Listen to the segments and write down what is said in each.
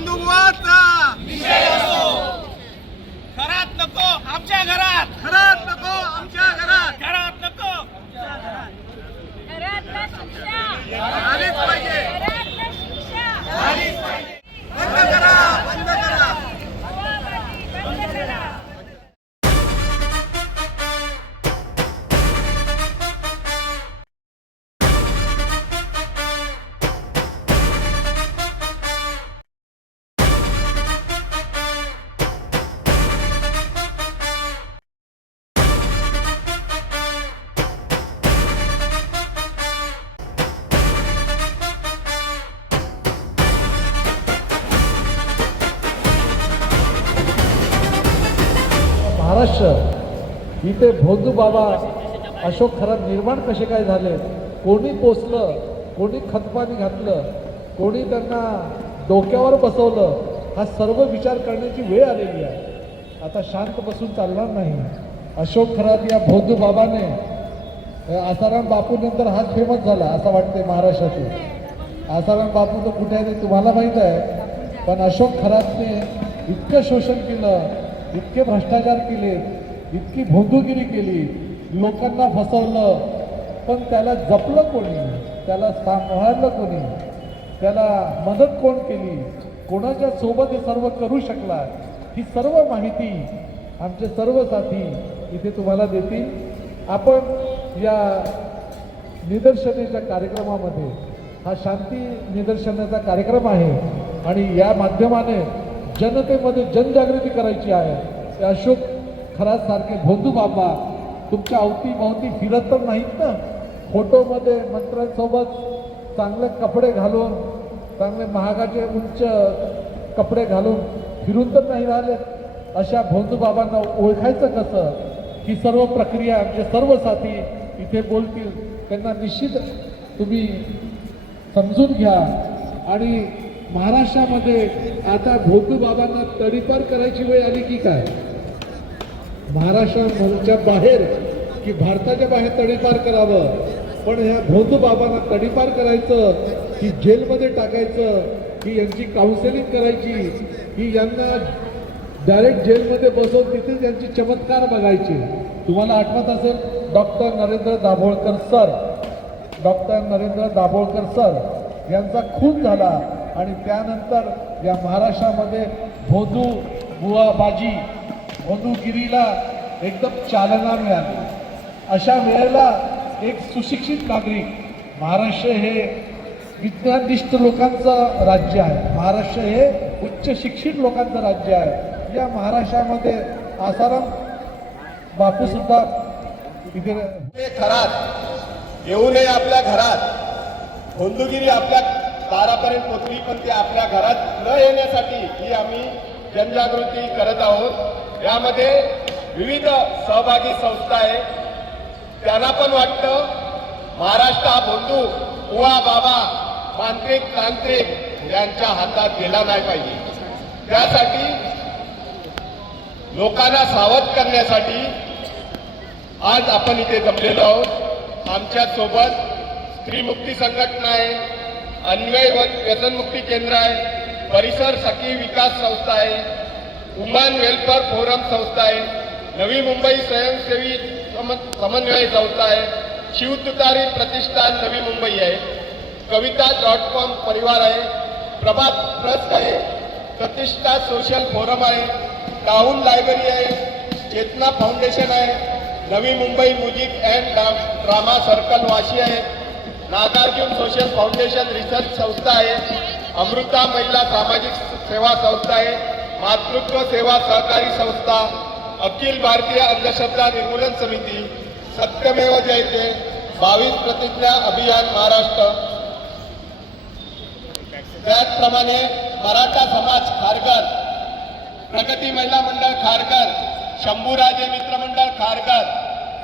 भोंदूबुवाचा विजय असो. घरात नको आमच्या घरात, घरात नको आमच्या घरात, घरात नको. घरातला शिक्षा झालीच पाहिजे. घरातला शिक्षा झालीच पाहिजे. बंद करा, बंद करा. हवाबाजी बंद करा. महाराष्ट्र इथे भोंदू बाबा अशोक खरात निर्माण कसे काय झाले, कोणी पोचलं, कोणी खतपाणी घातलं, कोणी त्यांना डोक्यावर बसवलं, हा सर्व विचार करण्याची वेळ आलेली आहे. आता शांत बसून चालणार नाही. अशोक खरात या भोंदू बाबाने आसाराम बापू नंतर हाच फेमस झाला असं वाटते महाराष्ट्रातील. आसाराम बापू तर कुठे आहे ते तुम्हाला माहीत आहे, पण अशोक खरातने इतकं शोषण केलं, इतके भ्रष्टाचार केले, इतकी भोंदूगिरी केली, लोकांना फसवलं, पण त्याला जपलं कोणी, त्याला सांभाळलं कोणी, त्याला मदत कोण केली, कोणाच्या सोबत हे सर्व करू शकला, ही सर्व माहिती आमचे सर्व साथी इथे तुम्हाला देतील. आपण या निदर्शनाच्या कार्यक्रमामध्ये, हा शांती निदर्शनाचा कार्यक्रम आहे आणि या माध्यमाने जनतेमध्ये जनजागृती करायची आहे. ते अशोक खरात सारखे भोंदू बाबा तुमच्या अवतीभोवती फिरत तर नाहीत ना, फोटोमध्ये मंत्र्यांसोबत चांगले कपडे घालून, चांगले महागाचे उंच कपडे घालून फिरून तर नाही राहिले. अशा भोंदू बाबांना ओळखायचं कसं, ही सर्व प्रक्रिया आमचे सर्व साथी इथे बोलतील, त्यांना निश्चित तुम्ही समजून घ्या. आणि महाराष्ट्रामध्ये आता भोंदू बाबांना तडीपार करायची वेळ आली की काय, महाराष्ट्राच्या बाहेर की भारताच्या बाहेर तडीपार करावं, पण ह्या भोंदू बाबांना तडीपार करायचं की जेलमध्ये टाकायचं, की यांची काउन्सिलिंग करायची, की यांना डायरेक्ट जेलमध्ये बसवून तिथेच यांची चमत्कार बघायचे. तुम्हाला आठवत असेल doctor Narendra Dabholkar sir, doctor Narendra Dabholkar sir यांचा खून झाला आणि त्यानंतर या महाराष्ट्रामध्ये भोंदू बुवाबाजी, भोंदूगिरीला एकदम चालना मिळाली. अशा वेळेला एक सुशिक्षित नागरिक, महाराष्ट्र हे विज्ञाननिष्ठ लोकांचं राज्य आहे, महाराष्ट्र हे उच्च शिक्षित लोकांचं राज्य आहे. या महाराष्ट्रामध्ये आसाराम बापू सुद्धा इथे खरात येऊ नये आपल्या घरात. भोंदूगिरी आपल्या दारापर्यंत पोचली, पण ते आपल्या घरात न येण्यासाठी ही आम्ही जनजागृती करत आहोत. यामध्ये विविध सहभागी संस्था आहे, त्यांना पण वाटतं महाराष्ट्र हा भोंदू बुवा बाबा मांत्रिक तांत्रिक यांच्या हातात गेला नाही पाहिजे. त्यासाठी लोकांना सावध करण्यासाठी आज आपण इथे जमलेलो आहोत. आमच्या सोबत स्त्री मुक्ती संघटना आहे, अन्वय व्यसनमुक्ती केंद्र आहे, परिसर सखी विकास संस्था आहे, वुमन वेलफेअर फोरम संस्था आहे, नवी मुंबई स्वयंसेवी समन्वय संस्था आहे, शिवतुतारी प्रतिष्ठान नवी मुंबई आहे, कविता.com परिवार आहे, प्रभात ट्रस्ट आहे, प्रतिष्ठा सोशल फोरम आहे, टाउन लायब्ररी आहे, चेतना फाउंडेशन आहे, नवी Mumbai music and drama circle Vashi आहे, नागार्जुन सोशल फाउंडेशन रिसर्च संस्था आहे, अमृता महिला सामाजिक सेवा संस्था आहे, मातृत्व सेवा सहकारी संस्था, अखिल भारतीय अंधश्रद्धा निर्मूलन समिती, सत्यमेव जयते, 22 प्रतिज्ञा अभियान महाराष्ट्र, त्याचप्रमाणे मराठा समाज खारघर, प्रगती महिला मंडळ खारघर, शंभूराजे मित्र मंडळ खारघर,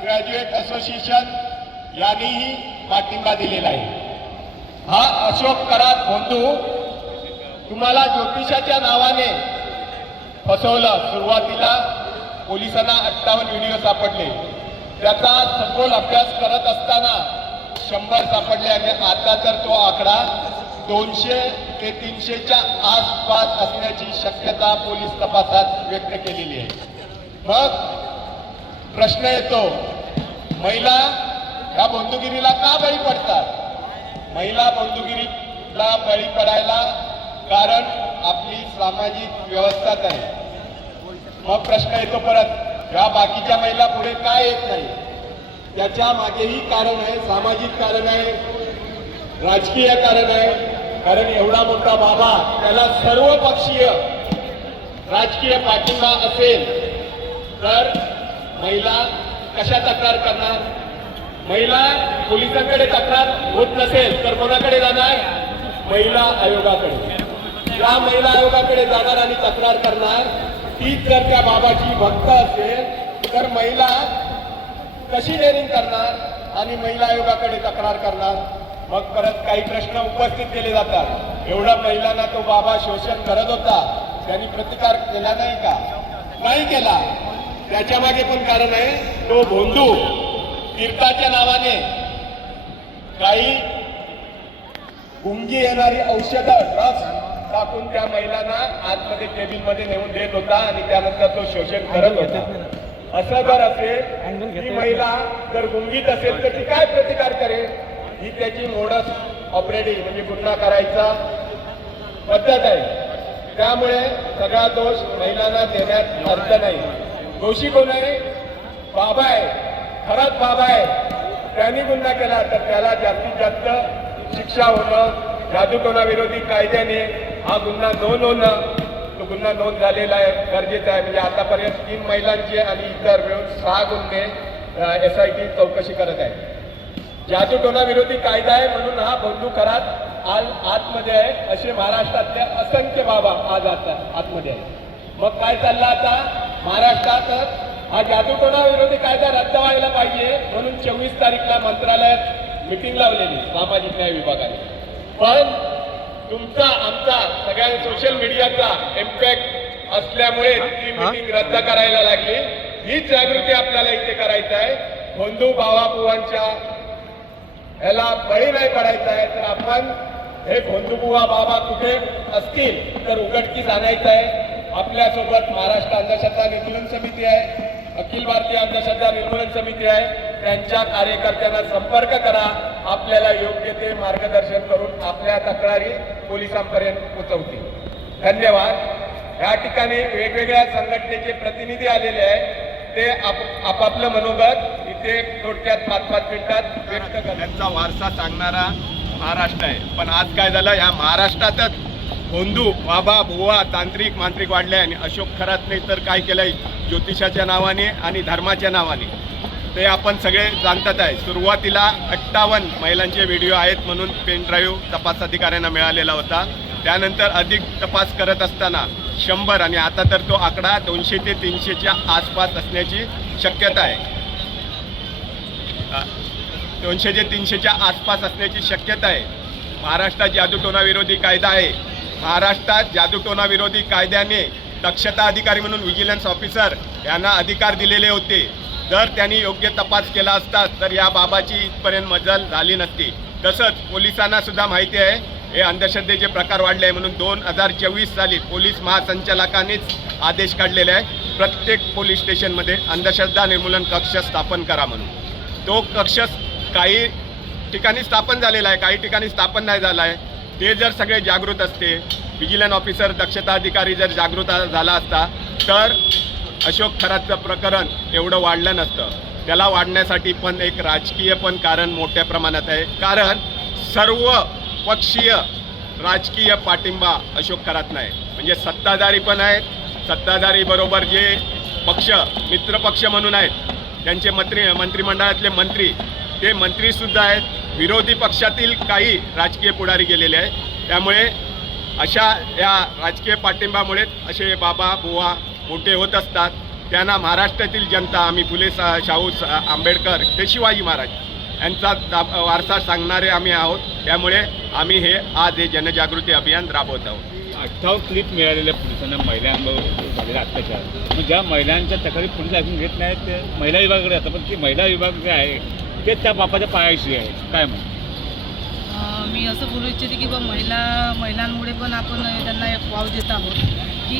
ग्रॅज्युएट असोसिएशन यांनीही पाठिंबा दिलेला आहे. हा अशोक खरात भोंदू तुम्हाला ज्योतिषाच्या नावाने फसवलं. सुरुवातीला पोलिसांना 58 व्हिडिओ सापडले, त्याचा सखोल अभ्यास करत असताना 100 सापडले आणि आता तर तो आकडा 200 ते 300च्या आसपास असण्याची शक्यता पोलीस तपासात व्यक्त केलेली आहे. मग प्रश्न येतो, महिला ह्या बंधुगिरीला का बळी पडतात? महिला बंधुगिरीला बळी पडायला कारण आपली सामाजिक व्यवस्थाच आहे. मग प्रश्न येतो परत, ह्या बाकीच्या महिला पुढे काय येत नाही? त्याच्या मागेही कारण आहे, सामाजिक कारण आहे, राजकीय कारण आहे. कारण एवढा मोठा बाबा, त्याला सर्व पक्षीय राजकीय पाठिंबा असेल तर महिला कशा तक्रार करणार? महिला पोलिसांकडे तक्रार होत नसेल तर कोणाकडे जाणार? महिला आयोगाकडे. या महिला आयोगाकडे जाणार आणि तक्रार करणार. तीच जर त्या बाबाची भक्त असेल तर महिला कशी डेअरिंग करणार आणि महिला आयोगाकडे तक्रार करणार? मग परत काही प्रश्न उपस्थित केले जातात. एवढा महिलांना तो बाबा शोषण करत होता, त्यांनी प्रतिकार केला नाही का? नाही केला. त्याच्या मागे पण कारण आहे, तो भोंदू तीर्थाच्या नावाने काही गुंगी येणारी औषधं, ड्रग्स टाकून त्या महिलांना आतमध्ये केबिनमध्ये नेऊन देत होता आणि त्यानंतर तो शोषण करत होता. असं जर असेल, ही महिला जर गुंगीत असेल तर ती काय प्रतिकार करेल? ही त्याची मोडस ऑपरेटिंग म्हणजे गुन्हा करायचा पद्धत आहे. त्यामुळे सगळा दोष महिलांना देण्यात अर्थ नाही. दोषी कोण आहे? बाबा आहे. खराच बाबा आहे. त्यांनी गुन्हा केला तर त्याला जास्तीत जास्त शिक्षा होणं, जादूटोणा विरोधी कायद्याने हा गुन्हा नोंद होणं, तो गुन्हा नोंद झालेला आहे, गरजेचं आहे. म्हणजे आतापर्यंत 3 महिलांचे आणि इतर मिळून 6 गुन्हे SIT चौकशी करत आहे. जादूटोणा विरोधी कायदा आहे म्हणून हा बंधू खरात आज आतमध्ये आहे. असे महाराष्ट्रातले असंख्य बाबा आज आतमध्ये आहे. मग काय चाललं आता महाराष्ट्रात? हा जादूटोणा विरोधी कायदा रद्द व्हायला पाहिजे म्हणून 24 तारीखला मंत्रालयात मिटिंग लावलेली सामाजिक न्याय विभागाने. पण तुमचा आमचा सगळ्या सोशल मीडियाचा इम्पॅक्ट असल्यामुळे ती मिटिंग रद्द करायला लागली. हीच जागृती आपल्याला इथे करायचं आहे. बंधू भावाभावांच्या याला बळी नाही पडायचा आहे तर आपण हे बंधुबुवा बाबा कुठे असतील तर उघडकीस आणायचं आहे. आपल्यासोबत महाराष्ट्र अंधश्रद्धा निर्मूलन समिती आहे, अखिल भारतीय अंधश्रद्धा निर्मूलन समिती आहे. त्यांच्या कार्यकर्त्यांना संपर्क करा. आपल्याला योग्य ते मार्गदर्शन करून आपल्या तक्रारी पोलिसांपर्यंत पोहोचवतील. धन्यवाद. या ठिकाणी वेगवेगळ्या संघटनेचे प्रतिनिधी आलेले आहेत. ते आपापलं मनोगत इथे थोडक्यात 5-5 मिनिटात व्यक्त करण्याचा वारसा सांगणारा महाराष्ट्र आहे. पण आज काय झालं, या महाराष्ट्रातच बंधू बाबा बुवा तांत्रिक मांत्रिक वाढले आणि अशोक खरात नाही तर काय केलंय ज्योतिषाच्या नावाने आणि धर्माच्या नावाने ते आपण सगळे जाणतात आहे. सुरुवातीला 58 महिलांचे व्हिडिओ आहेत म्हणून पेन ड्राईव्ह तपास अधिकाऱ्यांना मिळालेला होता. त्यानंतर अधिक तपास करत असताना 100 आणि आता तर तो आकडा 200 ते 300च्या आसपास असण्याची शक्यता आहे. 200 ते 300च्या आसपास असण्याची शक्यता आहे. महाराष्ट्रात जादूटोणा विरोधी कायदा आहे. महाराष्ट्रात जादूटोणा विरोधी कायद्याने दक्षता अधिकारी म्हणून विजिलन्स ऑफिसर यांना अधिकार दिलेले होते. जर त्यांनी योग्य तपास केला असता तर या बाबाची इथपर्यंत मजल झाली नसती. तसंच पोलिसांना सुद्धा माहिती आहे हे अंधश्रद्धेचे प्रकार वाढले आहे म्हणून 2024 साली पोलीस महासंचालकांनीच आदेश काढलेले आहे प्रत्येक पोलीस स्टेशनमध्ये अंधश्रद्धा निर्मूलन कक्ष स्थापन करा म्हणून. तो कक्ष काही ठिकाणी स्थापन झालेला आहे, काही ठिकाणी स्थापन नाही झाला आहे. ते जर सगळे जागृत असते, विजिलन्स ऑफिसर दक्षता अधिकारी जर जागृत झाला असता तर अशोक खरातचं प्रकरण एवढं वाढलं नसतं. त्याला वाढण्यासाठी पण एक राजकीय पण कारण मोठ्या प्रमाणात आहे. कारण सर्व पक्षीय राजकीय पाठिंबा अशोक खरात नाही. म्हणजे सत्ताधारी पण आहेत, सत्ताधारी बरोबर जे पक्ष मित्रपक्ष म्हणून आहेत त्यांचे मंत्रिमंडळातले मंत्री ते मंत्रीसुद्धा आहेत. विरोधी पक्षातील काही राजकीय पुढारी गेलेले आहेत. त्यामुळे अशा या राजकीय पाठिंबामुळेच असे बाबा बुवा मोठे होत असतात. त्यांना महाराष्ट्रातील जनता आम्ही फुले शाहू आंबेडकर ते शिवाजी महाराज यांचा वारसा सांगणारे आम्ही आहोत. त्यामुळे आम्ही हे आज हे जनजागृती अभियान राबवत आहोत. 58 क्लिप मिळालेल्या पोलिसांना महिलांबरोबर झालेला अत्याचार, मग ज्या महिलांच्या तक्रारी पोलीस ऐकून घेत नाहीत ते महिला विभागाकडे जातात. पण ती महिला विभाग जे आहे ते त्या बापाच्या पायाशी आहे. काय म्हणतात? मी असं बोलू इच्छिते की बा महिलांमुळे पण आपण त्यांना एक वाव देत आहोत की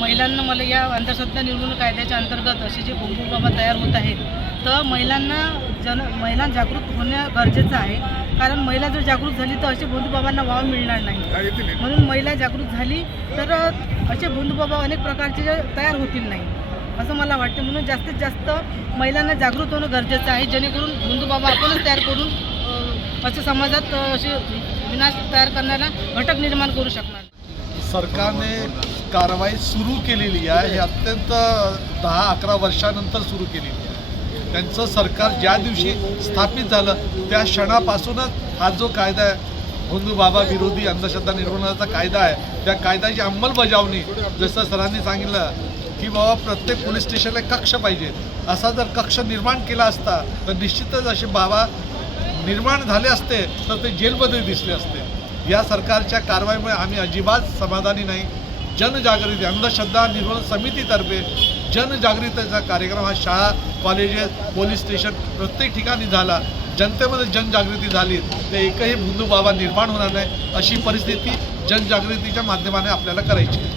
महिलांना मला या अंधश्रद्धा निर्मूलन कायद्याच्या अंतर्गत असे जे भोंदू बाबा तयार होत आहेत तर महिला जागृत होणं गरजेचं आहे. कारण महिला जर जागृत झाली तर असे भोंदू बाबांना वाव मिळणार नाही. म्हणून महिला जागृत झाली तर असे भोंदू बाबा अनेक प्रकारचे तयार होतील नाही असं मला वाटतं. म्हणून जास्तीत जास्त महिलांना जागृत होणं गरजेचं आहे जेणेकरून भोंदू बाबा आपणच तयार करून असे समाजात असे विनाश तयार करण्याला घटक निर्माण करू शकणार. सरकारने कारवाई सुरू केलेली आहे. हे अत्यंत 10-11 वर्षानंतर सुरू केलेली आहे. त्यांचं सरकार ज्या दिवशी स्थापित झालं त्या क्षणापासूनच हा जो कायदा आहे भोंदू बाबा विरोधी अंधश्रद्धा निर्मूलनाचा कायदा आहे त्या कायद्याची अंमलबजावणी जसं सरांनी सांगितलं की बाबा प्रत्येक पोलीस स्टेशनला कक्ष पाहिजे. असा जर कक्ष निर्माण केला असता तर निश्चितच असे बाबा निर्माण झाले असते तर ते जेलमध्ये दिसले असते. या सरकारच्या कारवाईमुळे आम्ही अजिबात समाधानी नाही. जनजागृती अंधश्रद्धा निर्मूलन समितीतर्फे जनजागृतीचा कार्यक्रम हा शाळा कॉलेजेस पोलीस स्टेशन प्रत्येक ठिकाणी झाला. जनतेमध्ये जनजागृती झाली तर एकही भोंदू बाबा निर्माण होणार नाही. अशी परिस्थिती जनजागृतीच्या माध्यमाने आपल्याला करायची आहे.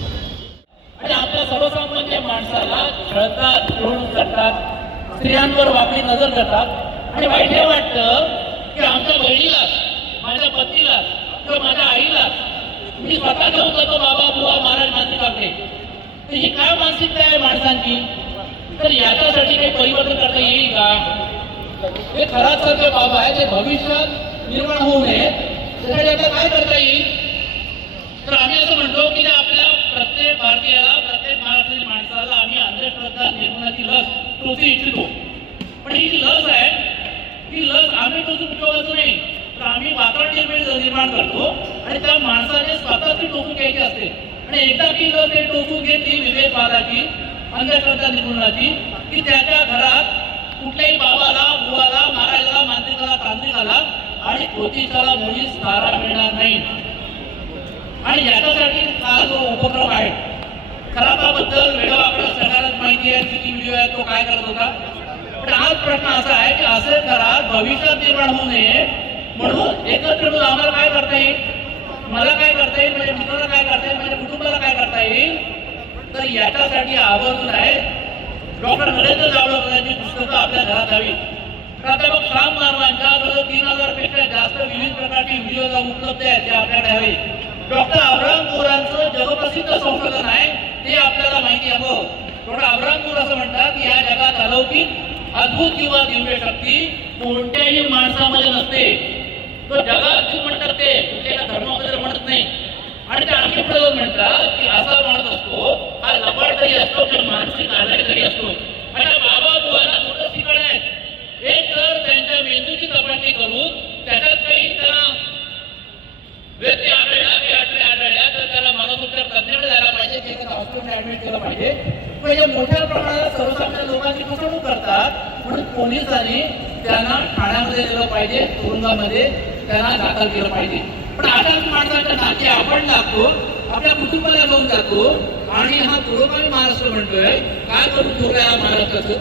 आणि आपल्या सर्वसामान्य माणसाला छळतात, द्रोण करतात, स्त्रियांवर वाकडी नजर करतात आणि वाईट हे वाटतं की आमच्या बहिणीला, माझ्या पत्नीला किंवा माझ्या आईला मी स्वतः घेऊन जातो बाबा बुवा महाराज मानसिकाकडे. तर ही काय मानसिकता आहे माणसांची? तर याच्यासाठी काही परिवर्तन करता येईल का? हे खराच जे बाबा आहे ते भविष्यात निर्माण होऊ नये त्यासाठी आता काय करता येईल? तर आम्ही असं म्हणतो की आपल्या प्रत्येक भारतीयाला, प्रत्येक महाराष्ट्रातील माणसाला आम्ही अंधश्रद्धा निर्मूलनाची लस टोचू इच्छितो. पण ही जी लस आहे ही लस आम्ही टोचून उपयोगाचं नाही तर आम्ही वातावरण निर्माण करतो आणि त्या माणसाने स्वतःची टोचून घ्यायची असते. आणि एकदा ती लस ते टोचून घेतली विवेकवादाची, अंधश्रद्धा निर्मूलनाची, की त्याच्या घरात कुठल्याही बाबाला, बुवाला, महाराजाला, मांत्रिकाला, तांत्रिकाला आणि ज्योतिषाला मुळीच तारा मिळणार नाही. आणि याच्यासाठी हा जो उपक्रम आहे खराबाबद्दल वेळोवाकडं सगळ्यालाच माहिती आहे किती व्हिडिओ आहे तो काय करत होता. पण आज प्रश्न असा आहे की असे घरात भविष्यात निर्माण होऊ नये म्हणून एकत्र मिळून आम्हाला काय करता येईल, मला काय करता येईल, माझ्या मित्राला काय करता येईल, माझ्या कुटुंबाला काय करता येईल. तर याच्यासाठी आवर्जून आहे डॉक्टर नरेंद्र जावडेकरांची पुस्तकं आपल्या घरात हवी. प्राध्यापक श्याम मानवांच्या जवळ 3000 पेक्षा जास्त विविध प्रकारची व्हिडिओ उपलब्ध आहेत ते आपल्याकडे हवे. डॉक्टर अब्राहम मोरांचं जगप्रसिद्ध संशोधन आहे ते आपल्याला माहिती हवं. डॉक्टर अब्राहम मोर असं म्हणतात की या जगात अलौकिक, अद्भुत किंवा दिव्य शक्ती कोणत्याही माणसामध्ये नसते. तो जगात म्हणतात ते कुठल्या धर्मामध्ये म्हणत नाही. आणि ते आणखी प्रयोग म्हणतात की असा माणूस असतो हा लबाडही असतो किंवा मानसिक आजारी असतो. आणि बाबा बुवांना थोडं शिकवण आहे. एक तर त्यांच्या मेंदूची तपासणी करून त्याच्यात काही त्यांना व्यक्ती आढळल्या तर त्याला मानसोपचार तज्ञाकडे जायला पाहिजे, त्याला हॉस्पिटल ऍडमिट केलं पाहिजे. पण या मोठ्या प्रमाणात सर्वसामान्य लोकांची फसवणूक करतात म्हणून पोलिसांनी त्यांना ठाण्यामध्ये दिलं पाहिजे, तुरुंगामध्ये त्यांना दाखल केलं पाहिजे. पण अशाच माणसाच्या नाते आपण लागतो, आपल्या कुटुंबाला घेऊन जातो आणि हा पुरोगामी महाराष्ट्र म्हणतोय. काय करू पुऱ्या महाराष्ट्राचं?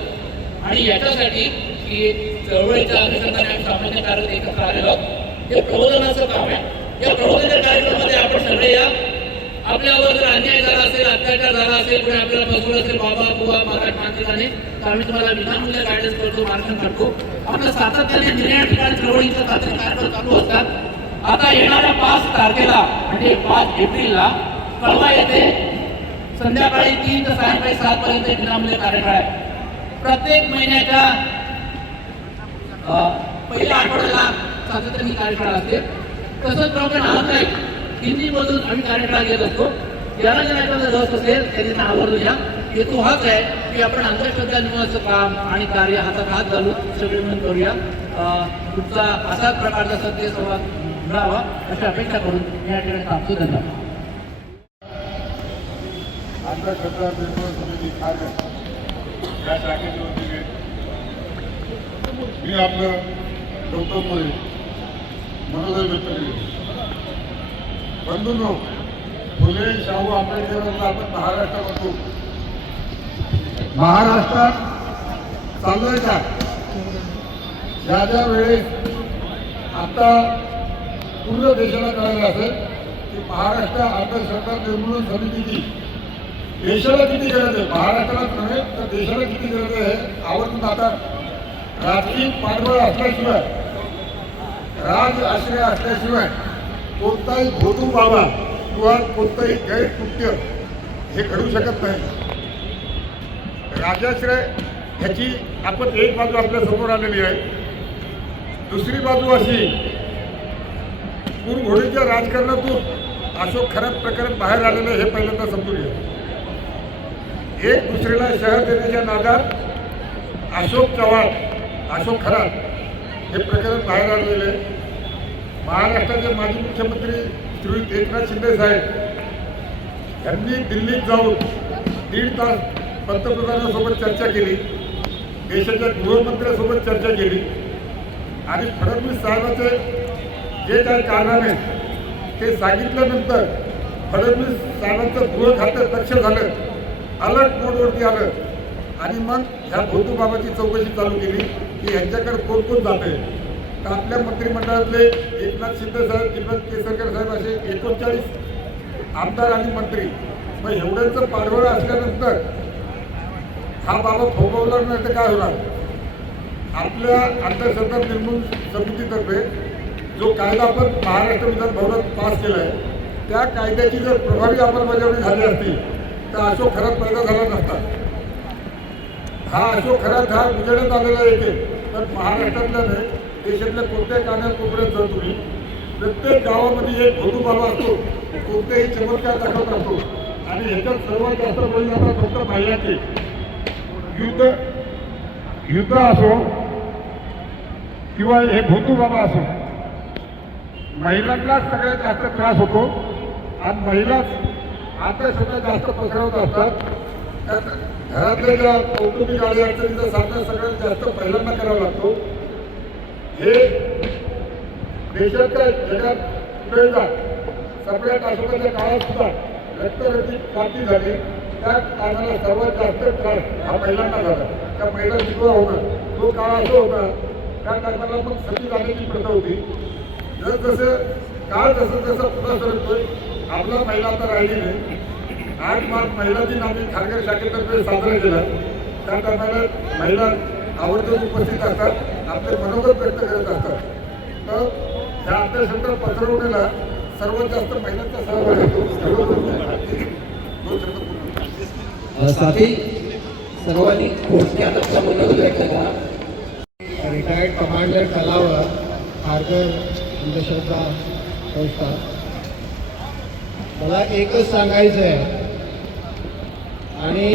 आणि याच्यासाठी की चळवळीच्या अनुषंगाने आम्ही सामान्य कार्य एकत्र आलेलो आहोत. हे प्रबोधनाचं काम आहे. या प्रबोधनाच्या कार्यक्रमामध्ये आपण सगळे या. आपल्यावर जर अन्याय झाला असेल, अत्याचार झाला असेल, कोणी आपल्याला फसवलं असेल बाबा बुवा महाराज मानसिकाने तर आम्ही तुम्हाला विनामूल्य गायडन्स करतो, मार्गदर्शन करतो. आपल्या सातत्याने निर्णय ठिकाणी चळवळीचे कार्यक्रम चालू असतात. आता येणाऱ्या 5 तारखेला म्हणजे 5 एप्रिलला कळवा येथे संध्याकाळी 3 ते सायंकाळी 7 पर्यंत विनामूल्य कार्यक्रम आहे. प्रत्येक महिन्याच्या पहिल्या आठवड्याला सातत्याने कार्यशाळा असते. तसंच प्रमाणे ऑनलाईन हिंदीमधून आम्ही कार्यशाळा घेत असतो. ज्याला ज्यांना रस असेल त्यांनी आवर्जून या. हेतू हाच आहे की आपण अंधश्रद्धा निर्मूलनाचं काम आणि कार्य हातात हात घालून सगळे मिळून करूया. तुमचा असाच प्रकारचा सत्य संवाद मिळावा अशी अपेक्षा करून या ठिकाणी थांबतो. धन्यवाद. अंधश्रद्धा निर्मूलन समिती ठाणे या शाखेच्या वतीने मी आपलं कौतुकपणे मनोदय व्यक्त केले. बंधूंनो, फुले शाहू आंबेडकरांना आपण महाराष्ट्रात होतो. महाराष्ट्रात चाललोय का? ज्या ज्या वेळेस आता पूर्ण देशाला कळालं असेल की महाराष्ट्र अंधश्रद्धा निर्मूलन समितीची देशाला किती गरज आहे, महाराष्ट्रालाच नव्हे तर देशाला किती गरज आहे आवर्जून आता राजकीय पाठबळ असल्याशिवाय, राज आश्रय असल्याशिवाय कोणताही भोदू बाबा किंवा कोणतंही गैरकृत्य हे घडू शकत नाही. राजाश्रय ह्याची आपण एक बाजू आपल्या समोर आलेली आहे. दुसरी बाजू अशी, कुरघोडीच्या राजकारणातून अशोक खरात प्रकरण बाहेर आलेलं हे पहिल्यांदा समजून घ्या. एक दुसरीला शहर देण्याच्या नादात अशोक चव्हाण, अशोक खरात हे प्रकरण बाहेर आलेले. महाराष्ट्राचे माजी मुख्यमंत्री श्री एकनाथ शिंदे साहेब यांनी दिल्लीत जाऊन 1.5 तास पंतप्रधानांसोबत चर्चा केली, देशाच्या गृहमंत्र्यांसोबत चर्चा केली आणि फडणवीस साहेबांचे जे काही कारनामे ते सांगितल्यानंतर फडणवीस साहेबांचं गृह खातं दक्ष झालं, अलर्ट मोडवरती आलं आणि मग ह्या भोदू बाबाची चौकशी चालू केली की ह्यांच्याकडे कोण कोण जाते. तर आपल्या मंत्रिमंडळातले एकनाथ शिंदे साहेब, दीपक केसरकर साहेब असे 39 आमदार आणि मंत्री. मग एवढ्यांचं पाठबळ असल्यानंतर हा बाबा फोगवला नाही तर काय होणार. आपल्या अंधश्रद्धा निर्मूलन समितीतर्फे जो कायदा आपण महाराष्ट्र विधान भवनात पास केला आहे त्या कायद्याची जर प्रभावी अंमलबजावणी झाली असती तर अशोक खरात पैदा झाला नसता. हा अशोक खरात हा उजेडात आलेला येते, पण महाराष्ट्रातल्या नाही देशातल्या कोणत्याही कानाकोपऱ्यात जर तुम्ही प्रत्येक गावामध्ये एक भोदू बाबा असतो, कोणतेही चमत्कार दाखवत असतो आणि ह्याच्यात सर्वात जास्त बळी जातात फक्त महिलांचे. युद्ध असो किंवा हे भोदू बाबा असो, महिलांनाच सगळ्यात जास्त त्रास होतो आणि महिलाच आता सगळ्यात जास्त पसरवत असतात. घरातल्या ज्या कौटुंबिक अडचणीचा सामना सगळ्यात जास्त पहिल्यांदा करावा लागतो. हे देशाच्या जगात पुढे जात सगळ्यात अशोकाच्या काळात सुद्धा रक्तरती क्रांती झाली, त्या काळाला सर्वात जास्त त्रास हा महिलांना झाला. त्या महिला विधवा होणं तो काळ असं होता, त्या काळाला मग सती जाण्याची प्रथा होती. जसं काळ जसं पुन्हा सरकतोय, आपला महिला आता राहिली नाही. 8 मार्च महिला दिन आम्ही खारघर शाखेतर्फे साजरा केला. त्या टायमाला महिला आवर्जून उपस्थित असतात, आपले मनोगत व्यक्त करत असतात. तर ह्या अंधश्रद्धा पसरवण्याला सर्वात जास्त महिलांचा सहभाग येतो. साथी सर्वांनी थोडक्यात आपलं मनोगत व्यक्त करा. रिटायर्ड कमांडर कलावर, खारघर अंधश्रद्धा संस्था. मला एकच सांगायचं आहे आणि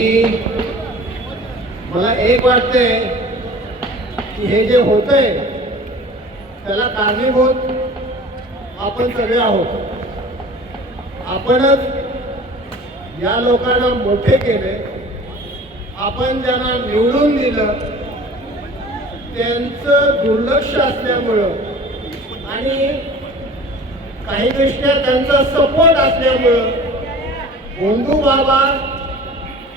मला एक वाटते की हे जे होतंय त्याला कारणीभूत आपण सगळे आहोत. आपणच या लोकांना मोठे केले, आपण ज्यांना निवडून दिलं त्यांचं दुर्लक्ष असल्यामुळं आणि काही दृष्ट्या त्यांचा सपोर्ट असल्यामुळं भोंदू बाबा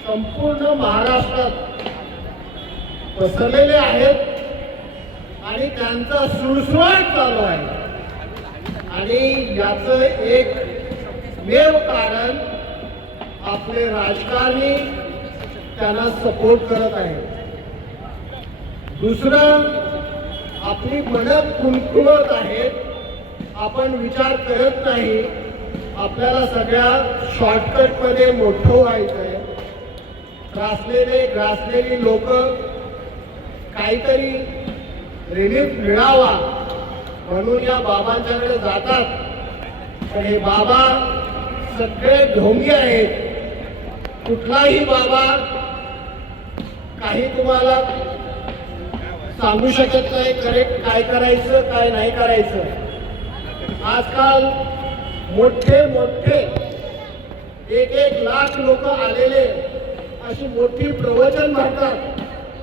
संपूर्ण महाराष्ट्रात पसरलेले आहेत आणि त्यांचा सुळसुळाट चालू आहे. आणि याचं एकमेव कारण आपले राजकारणी त्यांना सपोर्ट करत आहेत. दुसरं, आपली मनं कुणकुळत आहेत. आपण विचार करत नाही, आपल्याला सगळ्या शॉर्टकटमध्ये मोठं व्हायचं आहे. ग्रासलेली लोक काहीतरी रिलीफ मिळावा म्हणून या बाबांच्याकडे जातात. पण हे बाबा सगळे ढोंगी आहेत. कुठलाही बाबा काही तुम्हाला सांगू शकत नाही करेक्ट काय करायचं काय नाही करायचं. आजकाल मोठे 1 लाख लोक आलेले अशी मोठी प्रवचन म्हणतात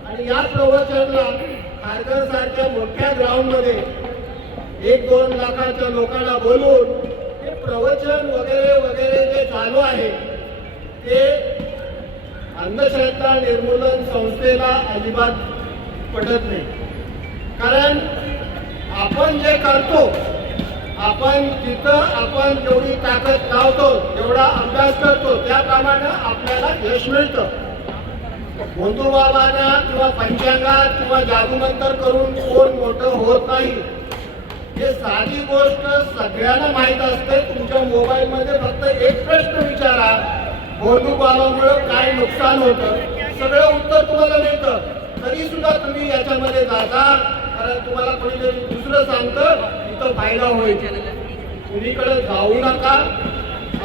आणि या प्रवचनला खारघर सारख्या मोठ्या ग्राउंडमध्ये 1-2 लाखाच्या लोकांना बोलवून हे प्रवचन वगैरे वगैरे जे चालू आहे ते अंधश्रद्धा निर्मूलन संस्थेला अजिबात पटत नाही. कारण आपण जे करतो, आपण जिथं आपण जेवढी ताकद लावतो जेवढा अभ्यास करतो त्याप्रमाणे आपल्याला यश मिळतं. भोंदू बाबांना किंवा पंचांगात किंवा जादूमंतर करून कोण मोठं होत नाही. हे साधी गोष्ट सगळ्यांना माहीत असते. तुमच्या मोबाईलमध्ये फक्त एक प्रश्न विचारा, भोंदू बाबामुळे काय नुकसान होतं, सगळं उत्तर तुम्हाला मिळतं. तरी सुद्धा तुम्ही याच्यामध्ये जाता, कारण तुम्हाला कोणीतरी दुसरं सांगतं तिथं फायदा होईल. कुणीकडे जाऊ नका.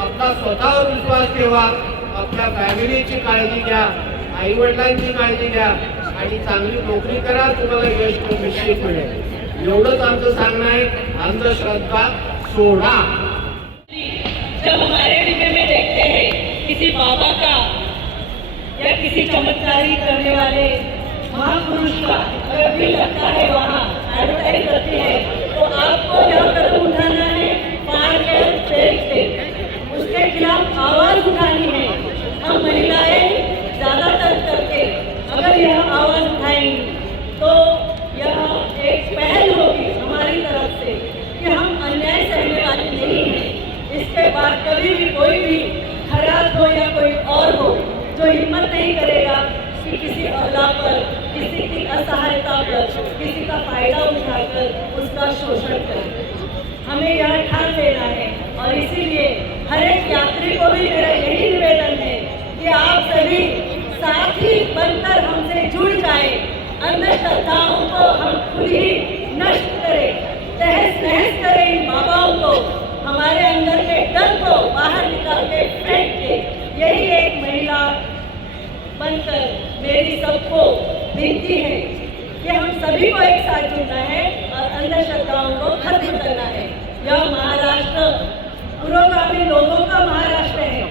आपला स्वतःवर विश्वास ठेवा. आपल्या फॅमिलीची काळजी घ्या, आई वडिलांची काळजी घ्या आणि चांगली नोकरी करा. तुम्हाला यश निश्चित मिळेल. एवढंच आमचं सांगणं आहे. अंधश्रद्धा सोडा. जब हमारे डिब्बे में देखते हैं किसी बाबा का या किसी चमत्कारी करने वाले महापुरुष का अगर भी लगता है वहाँ एडवर्टाइज करती है, तो आपको यह कदम उठाना है, पार से उसके खिलाफ आवाज उठानी है. हम महिलाएं ज्यादातर करके अगर यह आवाज उठाएंगी तो यह एक पहल होगी हमारी तरफ से कि हम अन्याय सहने वाले नहीं हैं. इसके बाद कभी भी कोई भी खराब हो या कोई और हो जो हिम्मत नहीं करेगा कि किसी अबला पर, किसी की असहायता पर, किसी का फायदा उठाकर उसका शोषण करे. हमें यह ठान लेना है. और इसीलिए हर एक यात्री को भी मेरा यही निवेदन है कि आप सभी साथी बनकर हमसे जुड़ जाए. अंधश्रद्धाओं को हम खुद ही नष्ट करें, तहस नहस करें इन बाबाओं को, हमारे अंदर के डर को बाहर निकाल के फेंक के. यही एक महिला बनकर मेरी सबको विनती है कि हम सभी को एक साथ जुड़ना है और अंधश्रद्धाओं को खत्म करना है. यह महाराष्ट्र पुरोगामी लोगों का महाराष्ट्र है,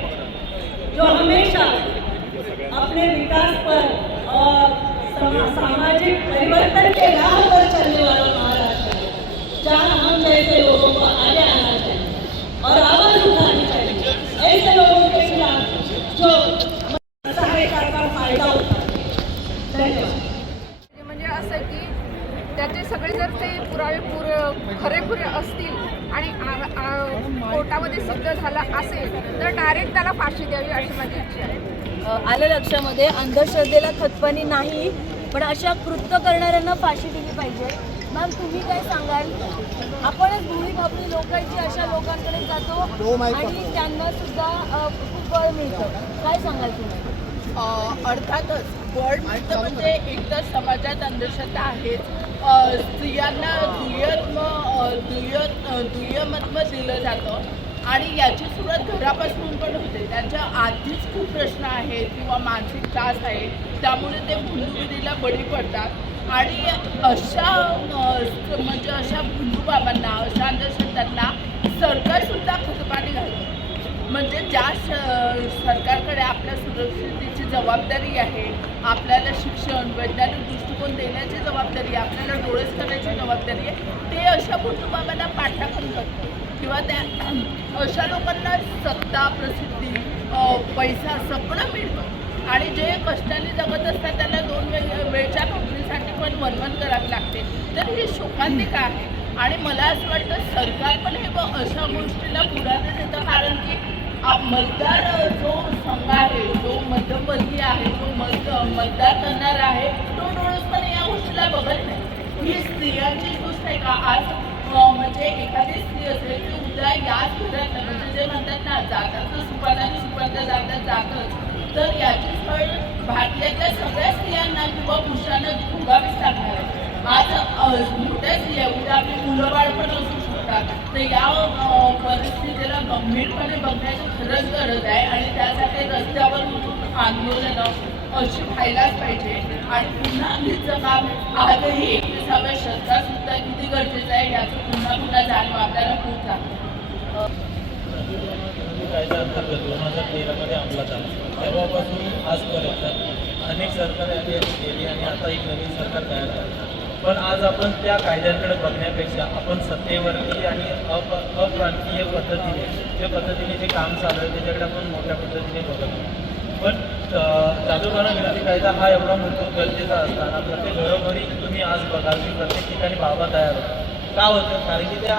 जो हमेशा अपने विकास पर और सामाजिक परिवर्तन के राह पर चलने वाला महाराष्ट्र है, जहाँ हम जैसे लोगों को आगे आना चाहिए और आवाज उठानी चाहिए. ऐसे लोगों के खिलाफ जो सहायता का फायदा उठाते. धन्यवाद. म्हणजे असं की त्याचे सगळे जर ते पुरावे खरेखुरे असतील आणि कोर्टामध्ये सिद्ध झालं असेल तर डायरेक्ट त्याला फाशी द्यावी अशी माझी इच्छा आहे. आलं लक्षामध्ये, अंधश्रद्धेला खतपाणी नाही, पण अशा कृत्य करणाऱ्यांना फाशी दिली पाहिजे. मॅम, तुम्ही काय सांगाल? आपणच भूमी भाबडी लोक आहेत जी अशा लोकांकडे जातो आणि त्यांना सुद्धा खूप बळ मिळतं. काय सांगाल तुम्ही? अर्थातच बळ मिळतं म्हणजे एकतर समाजात अंधश्रद्धा आहेच. स्त्रियांना दुय्यमत्व दिलं जातं आणि याची सुरुवात घरापासून पण होते. त्यांच्या आधीच खूप प्रश्न आहेत किंवा मानसिक त्रास आहे, त्यामुळे ते भुंदूगिरीला बळी पडतात. आणि अशा भुंदू बाबांना, अशा अंधश्रद्धांना सरकारसुद्धा खतपाणी घालतं. म्हणजे ज्या सरकारकडे आपल्या सुरक्षिततेची जबाबदारी आहे, आपल्याला शिक्षण, वैज्ञानिक दृष्टिकोन देण्याची जबाबदारी आहे, आपल्याला डोळस करण्याची जबाबदारी आहे, ते अशा भुंदू बाबांना पाठराखण करतं. किंवा त्या अशा लोकांना सत्ता, प्रसिद्धी, पैसा सगळं मिळतं आणि जे कष्टाने जगत असतात त्यांना दोन वेळच्या नोकरीसाठी पण वनवन करावी लागते. तर ही शोकांतिक आहे आणि मला असं वाटतं सरकार पण हे अशा गोष्टीला पुढाकार देतं. कारण की मतदार जो संघ आहे, जो मध्यमवर्गीय आहे, जो मतदार करणार आहे, तो डोळसपणे या गोष्टीला बघत नाही. ही स्त्रियांची गोष्ट आहे का? आज म्हणजे एखादी स्त्री असेल की उद्या याच घरात, म्हणजे जे म्हणतात ना, जातात सुपात आणि सुपातल्या जातात, तर याची फळ भारतातल्या सगळ्या स्त्रियांना किंवा पुरुषांना भोगावीच लागणार आहे. आज मोठ्या स्त्रिया, उद्या आपली मुलं बाळ पण असू शकतात. तर या परिस्थितीला गंभीरपणे बघण्याची खरंच गरज आहे आणि त्यासाठी रस्त्यावर आंदोलनं अशी व्हायलाच पाहिजे. आणि पुन्हा तिचं काम आजही 21व्या शतकात सुद्धा किती गरजेचं आहे याचं पुन्हा जाणवं आपल्याला खूप लागतं. कायदा अंतर्गत 2013मध्ये अंमलात आला, तेव्हापासून आजपर्यंत अनेक सरकार केली आणि आता एक नवीन सरकार तयार झालं. पण आज आपण त्या कायद्यांकडे बघण्यापेक्षा आपण सत्तेवरती आणि अप्रांतीय पद्धतीने जे काम चालू आहे त्याच्याकडे आपण मोठ्या पद्धतीने बघत. पण जादूटोणा विरोधी कायदा हा एवढा मोठा गरजेचा असताना प्रत्येक घरोघरी तुम्ही आज बघाल की प्रत्येक ठिकाणी बाबा तयार होतात. का होतं? कारण की त्या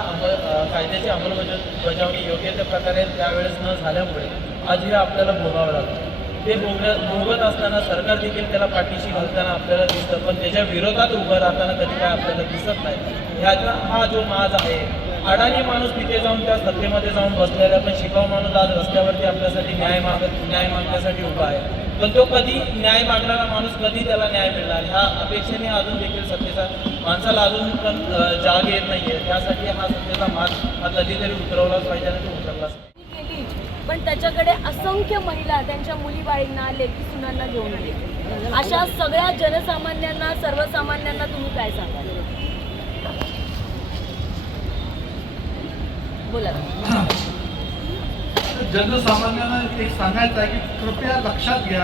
कायद्याची अंमलबजावणी योग्य त्या प्रकारे त्यावेळेस न झाल्यामुळे आज हे आपल्याला भोगावं लागतं. ते भोगत असताना सरकार देखील त्याला पाठीशी घालताना आपल्याला दिसतं, पण त्याच्या विरोधात उभं राहताना कधी काय आपल्याला दिसत नाही. ह्याचा हा जो माज आहे, अडाणी माणूस तिथे जाऊन त्या सत्तेमध्ये जाऊन बसलेला, पण शिकाऊ माणूस आज रस्त्यावरती आपल्यासाठी न्याय मागण्यासाठी उभा आहे. पण तो कधी न्याय मागणारा माणूस कधी त्याला न्याय मिळणार ह्या अपेक्षेने अजून देखील सत्तेचा माणसाला अजून पण जाग येत नाहीये. त्यासाठी हा सत्तेचा माज हा कधीतरी उतरवलाच पाहिजे आणि तो उतरलाच केली, पण त्याच्याकडे असंख्य महिला त्यांच्या मुलीबाळींना लेकी सुनांना घेऊन आले. अशा सगळ्या जनसामान्यांना सर्वसामान्यांना तुम्ही काय सांगाल? बोला. जनसामान्यांना एक सांगायचं आहे की कृपया लक्षात घ्या,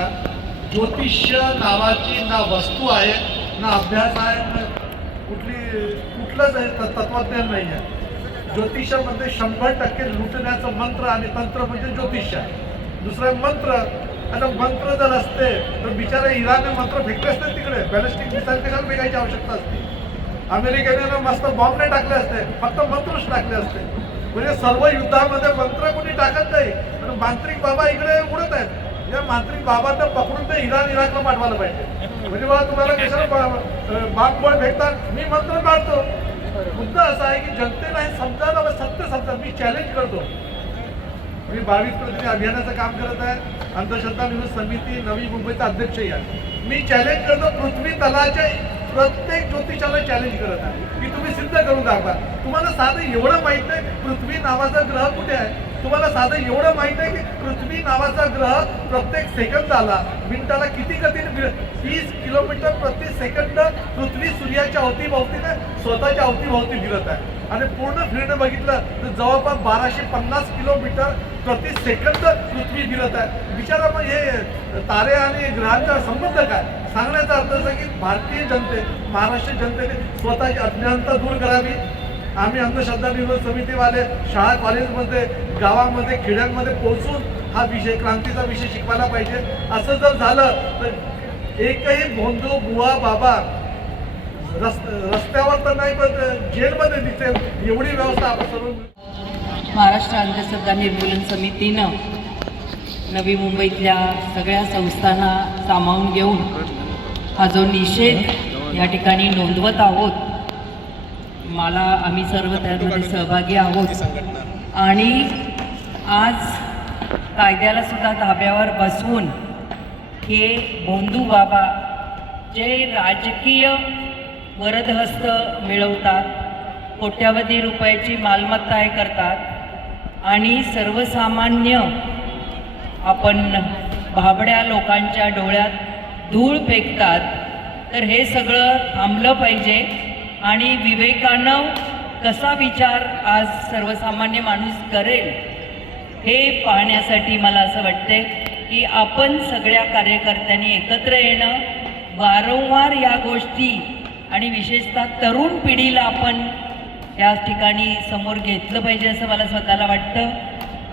ज्योतिष्य नावाची ना वस्तू आहे, ना अभ्यास आहे, ना कुठलंच तत्वज्ञान नाही आहे. ज्योतिषामध्ये 100% लुटण्याचं मंत्र आणि तंत्र म्हणजे ज्योतिष आहे. दुसरं मंत्र, आता मंत्र जर असते तर बिचारे इराणने मंत्र फेकले असते तिकडे, बॅलिस्टिक मिसाईल कशाला फेकायची आवश्यकता असते. अमेरिकेने मस्त बॉम्ब नाही टाकले असते, फक्त मंत्रच टाकले असते. म्हणजे सर्व युद्धामध्ये मंत्र कोणी टाकत नाही, पण मांत्रिक बाबा इकडे उडत आहेत. या मांत्रिक बाबांना पकडून ते इराकला पाठवायला पाहिजे. म्हणजे बाबा तुम्हाला कशाला बागबोळ भेटतात, मी मंत्र काढतो. मुद्दा असा आहे की जनतेला हे समजायला सत्य समजा. मी चॅलेंज करतो, मी 22 प्रतिनिधी अभियानाचं काम करत आहे, अंधश्रद्धा निरोध समिती नवी मुंबईचा अध्यक्षही आहे. मी चॅलेंज करतो, पृथ्वी तलाच्या प्रत्येक ज्योतिषाला चॅलेंज करत आहे की तुम्ही सिद्ध करून दाखवा. तुम्हाला साधं एवढं माहित आहे पृथ्वी नावाचा ग्रह कुठे आहे? तुम्हाला साधं एवढं माहित आहे की पृथ्वी नावाचा ग्रह प्रत्येक सेकंदाला मिनिटाला किती गतीने 30 किलोमीटर प्रति सेकंद पृथ्वी सूर्याच्या अवतीभोवतीने स्वतःच्या अवतीभोवती फिरत आहे. आणि पूर्ण फिरणं बघितलं तर जवळपास 1250 किलोमीटर प्रति सेकंद पृथ्वी फिरत आहे. विचारा मग हे तारे आणि ग्रहांचा संबंध काय? सांगण्याचा अर्थ असा की भारतीय महाराष्ट्र जनतेने स्वतःची अज्ञानता दूर करावी. आम्ही अंधश्रद्धा निरोध समितीवाले शाळा कॉलेजमध्ये गावामध्ये खेड्यांमध्ये पोहोचून हा विषय क्रांतीचा विषय शिकवायला पाहिजे. असं जर झालं तर एकही भोंदू बुवा बाबा रस्त्यावर तर नाही पण जेलमध्ये दिसेल एवढी व्यवस्था आपण सर्व. महाराष्ट्र अंधश्रद्धा निर्मूलन समितीनं नवी मुंबईतल्या सगळ्या संस्थांना सामावून घेऊन हा जो निषेध या ठिकाणी नोंदवत आहोत, आम्ही सर्व त्यामध्ये सहभागी आहोत. आणि आज कायद्याला सुद्धा धाब्यावर बसवून हे भोंदू बाबा जे राजकीय वरदहस्त मिळवतात, कोट्यावधी रुपयाची मालमत्ता हे करतात आणि सर्वसामान्य आपण भाबड्या लोकांच्या डोळ्यात धूळ फेकतात. तर हे सगळं थांबलं पाहिजे आणि विवेकानं कसा विचार आज सर्वसामान्य माणूस करेल हे पाहण्यासाठी मला असं वाटते की आपण सगळ्या कार्यकर्त्यांनी एकत्र येणं, वारंवार या गोष्टी आणि विशेषतः तरुण पिढीला आपण या ठिकाणी समोर घेतलं पाहिजे असं मला स्वतःला वाटतं.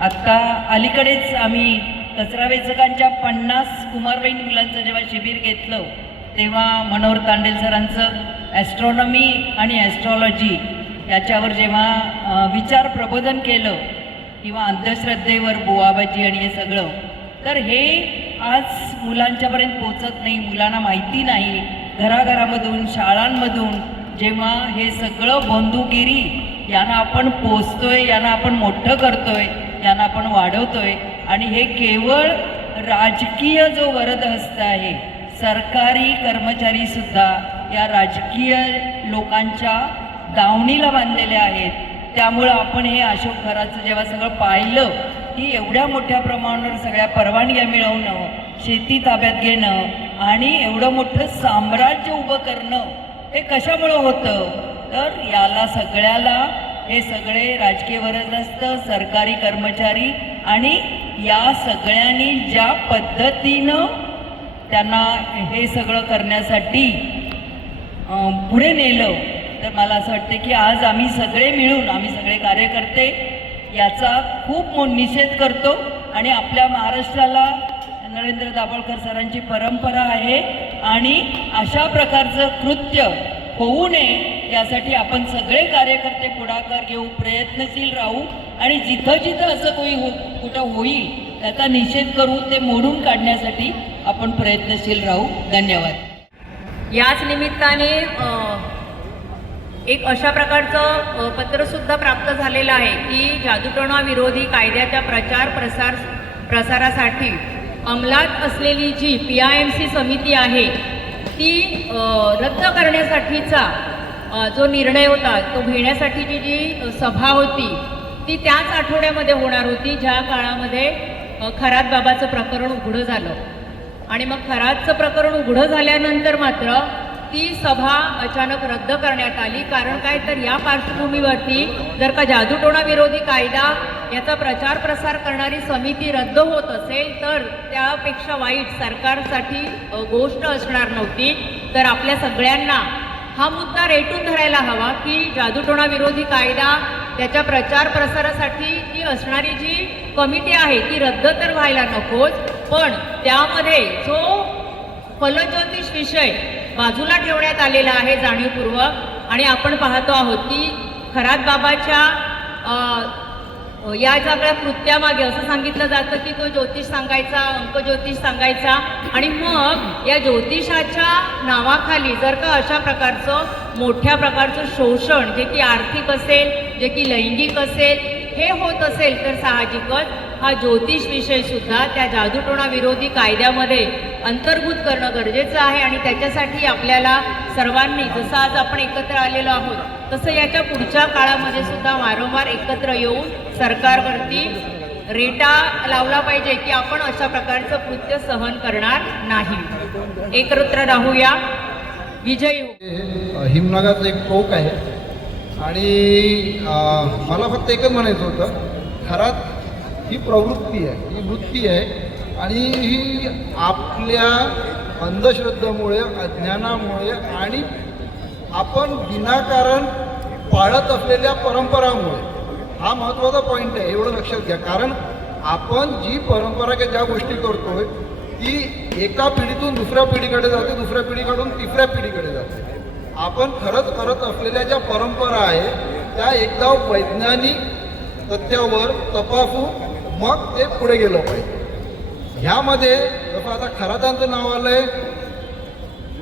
आत्ता अलीकडेच आम्ही कचरा वेचकांच्या 50 कुमारबाईन मुलांचं जेव्हा शिबिर घेतलं तेव्हा मनोहर तांडेल सरांचं ॲस्ट्रॉनॉमी आणि ॲस्ट्रॉलॉजी याच्यावर जेव्हा विचार प्रबोधन केलं किंवा अंधश्रद्धेवर बुवाबाजी आणि हे सगळं, तर हे आज मुलांच्यापर्यंत पोचत नाही, मुलांना माहिती नाही. घराघरामधून शाळांमधून जेव्हा हे सगळं बंधुगिरी यांना आपण पोचतोय, यांना आपण मोठं करतोय, यांना आपण वाढवतोय आणि हे केवळ राजकीय जो वरदहस्त आहे, सरकारी कर्मचारीसुद्धा या राजकीय लोकांच्या दावणीला बांधलेले आहेत. त्यामुळं आपण हे अशोक खराचं जेव्हा सगळं पाहिलं की एवढ्या मोठ्या प्रमाणावर सगळ्या परवानग्या मिळवणं, शेती ताब्यात घेणं आणि एवढं मोठं साम्राज्य उभं करणं हे कशामुळं होतं, तर याला सगळ्याला हे सगळे राजकीय वरदहस्त, सरकारी कर्मचारी आणि या सगळ्यांनी ज्या पद्धतीनं त्यांना हे सगळं करण्यासाठी पुढे नेलं, तर मला असं वाटतं की आज आम्ही सगळे मिळून, आम्ही सगळे कार्यकर्ते याचा खूप निषेध करतो. आणि आपल्या महाराष्ट्राला नरेंद्र दाभोळकर सरांची परंपरा आहे आणि अशा प्रकारचं कृत्य होऊ नये यासाठी आपण सगळे कार्यकर्ते पुढाकार घेऊ, प्रयत्नशील राहू आणि जिथं जिथं असं कुठं होईल त्याचा निषेध करू, ते मोडून काढण्यासाठी आपण प्रयत्नशील राहू. धन्यवाद. याच निमित्ताने एक अशा प्रकारचं पत्रसुद्धा प्राप्त झालेलं आहे की जादूटोणा विरोधी कायद्याच्या प्रसारासाठी अंमलात असलेली जी PIMC समिती आहे ती रद्द करण्यासाठीचा जो निर्णय होता तो घेण्यासाठीची जी सभा होती ती त्याच आठवड्यामध्ये होणार होती ज्या काळामध्ये खरात बाबाचं प्रकरण उघडं झालं. आणि मग खरातचं प्रकरण उघडं झाल्यानंतर मात्र ती सभा अचानक रद्द करण्यात आली. कारण काय तर या पार्श्वभूमीवरती जर का जादूटोणा विरोधी कायदा याचा प्रचार प्रसार करणारी समिती रद्द होत असेल तर त्यापेक्षा वाईट सरकारसाठी गोष्ट असणार नव्हती. तर आपल्या सगळ्यांना हा मुद्दा रेटून धरायला हवा की जादूटोणा विरोधी कायदा त्याच्या प्रचार प्रसारासाठी ती असणारी जी कमिटी आहे ती रद्द तर व्हायला नकोच, पण त्यामध्ये जो फलज्योतिष विषय बाजूला ठेवण्यात आलेला आहे जाणीवपूर्वक. आणि आपण पाहतो आहोत की खरात बाबाच्या या सगळ्या कृत्यामागे असं सांगितलं जातं की तो ज्योतिष सांगायचा, अंक ज्योतिष सांगायचा आणि मग या ज्योतिषाच्या नावाखाली जर का अशा प्रकारचं मोठ्या प्रकारचं शोषण जे की आर्थिक असेल, जे की लैंगिक असेल, हे होत असेल तर साहजिकच हा ज्योतिष विषय सुद्धा त्या जादूटोणा विरोधी कायद्यामध्ये अंतर्भूत करणं गरजेचं आहे. आणि त्याच्यासाठी आपल्याला सर्वांनी जसं आज आपण एकत्र आलेलो आहोत तसं याच्या पुढच्या काळामध्ये सुद्धा वारंवार एकत्र येऊन सरकारवरती रेटा लावला पाहिजे की आपण अशा प्रकारचं कृत्य सहन करणार नाही. एकत्र राहूया, विजयी होऊ. हिमनगाचं एक टोक आहे आणि मला फक्त एकच म्हणायचं होतं, खरात ही प्रवृत्ती आहे, ही वृत्ती आहे आणि ही आपल्या अंधश्रद्धेमुळे, अज्ञानामुळे आणि आपण विनाकारण पाळत असलेल्या परंपरामुळे, हा महत्त्वाचा पॉईंट आहे, एवढं लक्षात घ्या. कारण आपण जी परंपरा की ज्या गोष्टी करतोय ती एका पिढीतून दुसऱ्या पिढीकडे जाते, दुसऱ्या पिढीकडून तिसऱ्या पिढीकडे जाते. आपण खरंच करत असलेल्या ज्या परंपरा आहे त्या एकदा वैज्ञानिक तथ्यावर तपासून मग ते पुढे गेलं पाहिजे. ह्यामध्ये जसं आता खरातांचं नाव आलं आहे,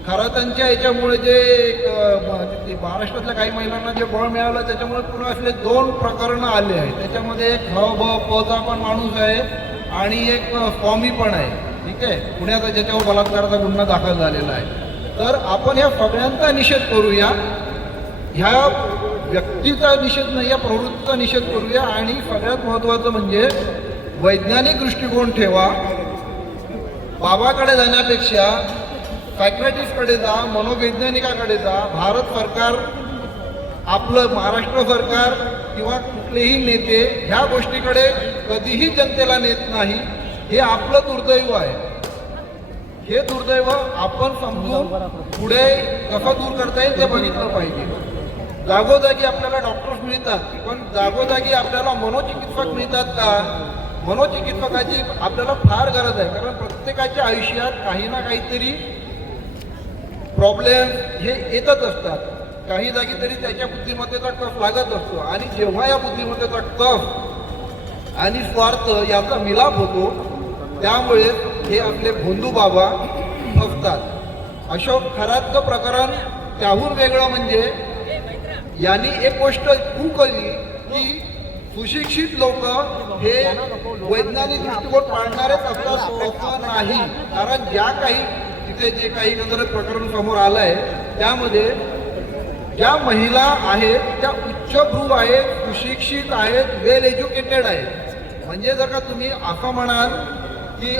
खरातांच्या याच्यामुळे जे महाराष्ट्रातल्या काही महिलांना जे बळ मिळालं त्याच्यामुळे पुन्हा असले 2 प्रकरणं आले आहेत. त्याच्यामध्ये एक पचा पण माणूस आहे आणि एक फॉर्मी पण आहे, ठीक आहे, पुण्याचा ज्याच्यावर बलात्काराचा गुन्हा दाखल झालेला आहे. तर आपण ह्या सगळ्यांचा निषेध करूया, ह्या व्यक्तीचा निषेध नाही, या प्रवृत्तीचा निषेध करूया. आणि सगळ्यात महत्त्वाचं म्हणजे वैज्ञानिक दृष्टिकोन ठेवा. बाबाकडे जाण्यापेक्षा सायक्रॅटिस्टकडे जा, मनोवैज्ञानिकाकडे जा. भारत सरकार, आपलं महाराष्ट्र सरकार किंवा कुठलेही नेते ह्या गोष्टीकडे कधीही जनतेला नेत नाही. हे आपलं दुर्दैव आहे. हे दुर्दैव आपण समजून पुढे कसं दूर करता येईल ते बघितलं पाहिजे. जागोजागी आपल्याला डॉक्टर्स मिळतात, पण जागोजागी आपल्याला मनोचिकित्सक मिळतात का? मनोचिकित्सकाची आपल्याला फार गरज आहे. कारण प्रत्येकाच्या आयुष्यात काही ना काहीतरी प्रॉब्लेम हे येतच असतात. काही जागी तरी त्याच्या बुद्धिमत्तेचा कफ लागत असतो आणि जेव्हा या बुद्धिमत्तेचा कफ आणि स्वार्थ याचा मिलाप होतो त्यामुळे हे आपले भोंदू बाबा फसतात. अशोक खरातचं प्रकरण त्याहून वेगळं म्हणजे यांनी एक गोष्ट खूप केली की सुशिक्षित लोक हे वैज्ञानिक दृष्टिकोन पाळणारेच असतात असं नाही. कारण ज्या काही तिथे जे काही नजर प्रकरण समोर आलं आहे त्यामध्ये ज्या महिला आहेत त्या उच्चभ्रू आहेत, सुशिक्षित आहेत, वेल एज्युकेटेड आहेत. म्हणजे जर का तुम्ही असं म्हणाल की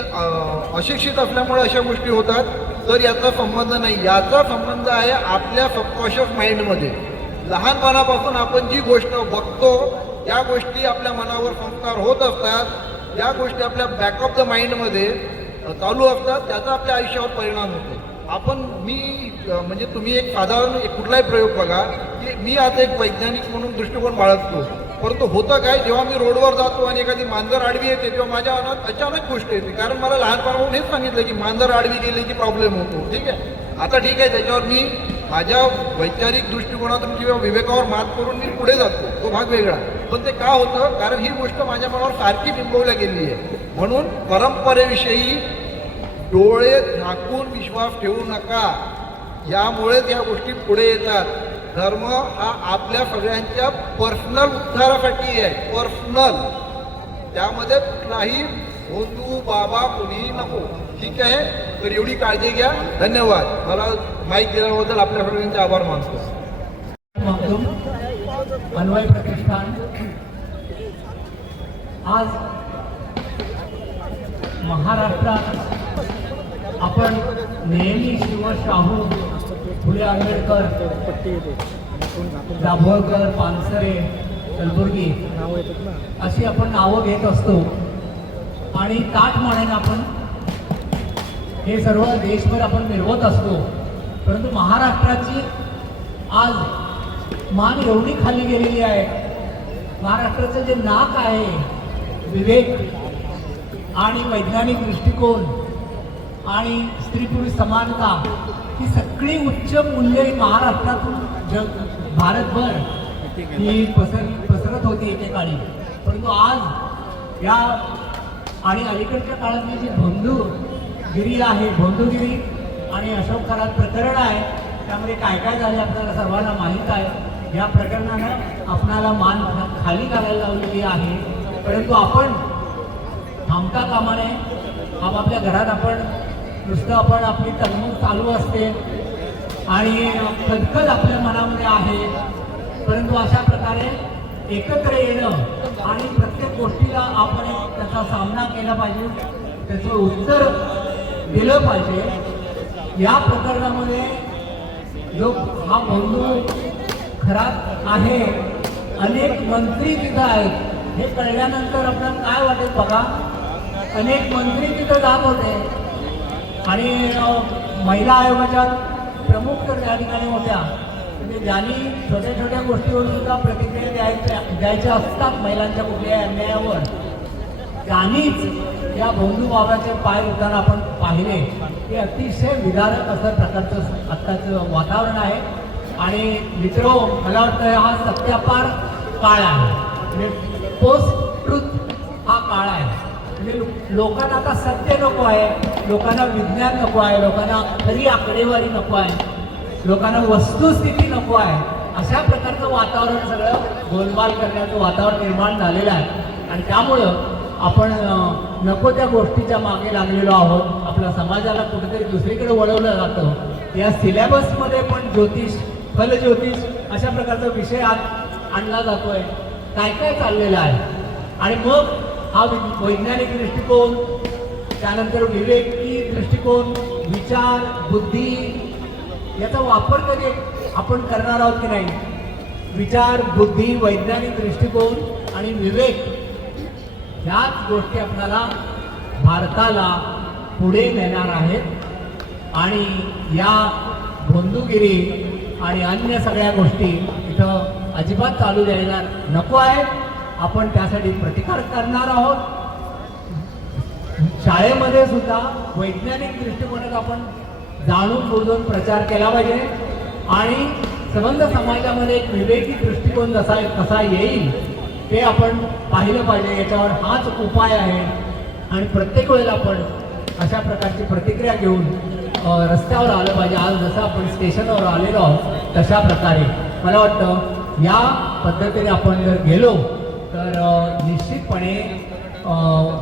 अशिक्षित असल्यामुळे अशा गोष्टी होतात तर याचा संबंध नाही. याचा संबंध आहे आपल्या सबकॉन्शियस माइंडमध्ये. लहानपणापासून आपण जी गोष्ट बघतो या गोष्टी आपल्या मनावर संस्कार होत असतात, या गोष्टी आपल्या बॅक ऑफ द माइंडमध्ये चालू असतात, त्याचा आपल्या आयुष्यावर परिणाम होतो. म्हणजे तुम्ही एक साधारण कुठलाही प्रयोग बघा की मी आता एक वैज्ञानिक म्हणून दृष्टिकोन बाळगतो, परंतु होतं काय, जेव्हा मी रोडवर जातो आणि एखादी मांजर आडवी येते तेव्हा माझ्या मनात अचानक गोष्ट येते. कारण मला लहानपणापासून हेच सांगितलं की मांजर आडवी गेली की प्रॉब्लेम होतो. ठीक आहे, आता ठीक आहे, त्याच्यावर मी माझ्या वैचारिक दृष्टिकोनातून किंवा विवेकावर मात करून मी पुढे जातो, तो भाग वेगळा. पण ते का होतं, कारण ही गोष्ट माझ्या मनावर सारखी बिंबवल्या गेली आहे. म्हणून परंपरेविषयी डोळे झाकून विश्वास ठेवू नका, यामुळेच या गोष्टी पुढे येतात. धर्म हा आपल्या सगळ्यांच्या पर्सनल उद्धारासाठी आहे, पर्सनल. त्यामध्ये कुठलाही बंधू बाबा कोणीही नको. ठीक आहे, तर एवढी काळजी घ्या. धन्यवाद. मला माईक दिल्याबद्दल आपल्या सगळ्यांचे आभार मानतो. अन्वय प्रतिष्ठान आज महाराष्ट्रात आपण नेहमी शिवशाहू, फुले आंबेडकर, दाभोळकर, पानसरे, कलबुर्गी अशी आपण नावं घेत असतो आणि ताठमानेने आपण हे सर्व देशभर आपण मिरवत असतो. परंतु महाराष्ट्राची आज मान एवढी खाली गेलेली आहे. महाराष्ट्राचं जे नाक आहे, विवेक आणि वैज्ञानिक दृष्टिकोन आणि स्त्री पुरुष समानता, ही सगळी उच्च मूल्ये महाराष्ट्रातून भारतभर ही पसरत होती एकेकाळी. परंतु आज या आणि अलीकडच्या काळातली जी बंधुगिरी आहे, बंधुगिरी आणि अशोक खरात प्रकरण आहे, त्यामध्ये काय काय झाले आपल्याला सर्वांना माहीत आहे. या प्रकरणानं आपणाला मान खाली करायला लावलेली आहे. परंतु आपण थांबता कामा नये. आपल्या घरात आपण नुसतं आपली तळमळ चालू असते आणि खदखद आपल्या मनामध्ये आहे. परंतु अशा प्रकारे एकत्र येणं आणि प्रत्येक गोष्टीला आपण त्याचा सामना केला पाहिजे, त्याचं उत्तर दिलं पाहिजे. या प्रकरणामध्ये जो हा बंधू खरात आहे, अनेक मंत्री तिथं आहेत. हे कळल्यानंतर आपल्याला काय वाटेल बघा. अनेक मंत्री तिथं जात होते आणि महिला आयोगाच्या प्रमुख तर त्या ठिकाणी होत्या. म्हणजे ज्यांनी छोट्या छोट्या गोष्टीवर सुद्धा प्रतिक्रिया द्यायच्या असतात महिलांच्या कुठल्याही अन्यायावर, त्यांनीच या बंधू बाबाचे पाय धुताना आपण पाहिले. हे अतिशय विदारक असं प्रकारचं आत्ताचं वातावरण आहे. आणि मित्रो, मला वाटतं हा सत्यापार काळ आहे, म्हणजे पोस्ट ट्रुथ हा काळ आहे. म्हणजे लोकांना आता सत्य नको आहे, लोकांना विज्ञान नको आहे, लोकांना खरी आकडेवारी नको आहे, लोकांना वस्तुस्थिती नको आहे. अशा प्रकारचं वातावरण सगळं गोलमाल करण्याचं वातावरण निर्माण झालेलं आहे. आणि त्यामुळं आपण नको त्या गोष्टीच्या मागे लागलेलो आहोत. आपल्या समाजाला कुठेतरी दुसरीकडे वळवलं जातं. या सिलेबसमध्ये पण ज्योतिष, फलज्योतिष अशा प्रकारचा विषय आज आणला जातोय. काय काय चाललेलं आहे. आणि मग हा वैज्ञानिक दृष्टिकोन, त्यानंतर विवेकी दृष्टिकोन, विचार, बुद्धी याचा वापर कधी आपण करणार आहोत की नाही. विचार, बुद्धी, वैज्ञानिक दृष्टिकोन आणि विवेक ह्याच गोष्टी आपल्याला भारताला पुढे नेणार आहेत. आणि या बंधुगिरी आणि अन्य सगळ्या गोष्टी इथं अजिबात चालू द्यायला नको आहे. आपण त्यासाठी प्रतिकार करणार आहोत. शाळेमध्ये सुद्धा वैज्ञानिक दृष्टिकोनात आपण जाणून बुजून प्रचार केला पाहिजे. आणि संबंध समाजामध्ये एक विवेकी दृष्टिकोन कसा येईल ते आपण पाहिलं पाहिजे. याच्यावर हाच उपाय आहे. आणि प्रत्येक वेळेला आपण अशा प्रकारची प्रतिक्रिया घेऊन रस्त्यावर आलं पाहिजे. आज जसं आपण स्टेशनवर आलेलो आहोत तशा प्रकारे मला वाटतं या पद्धतीने आपण जर गेलो तर निश्चितपणे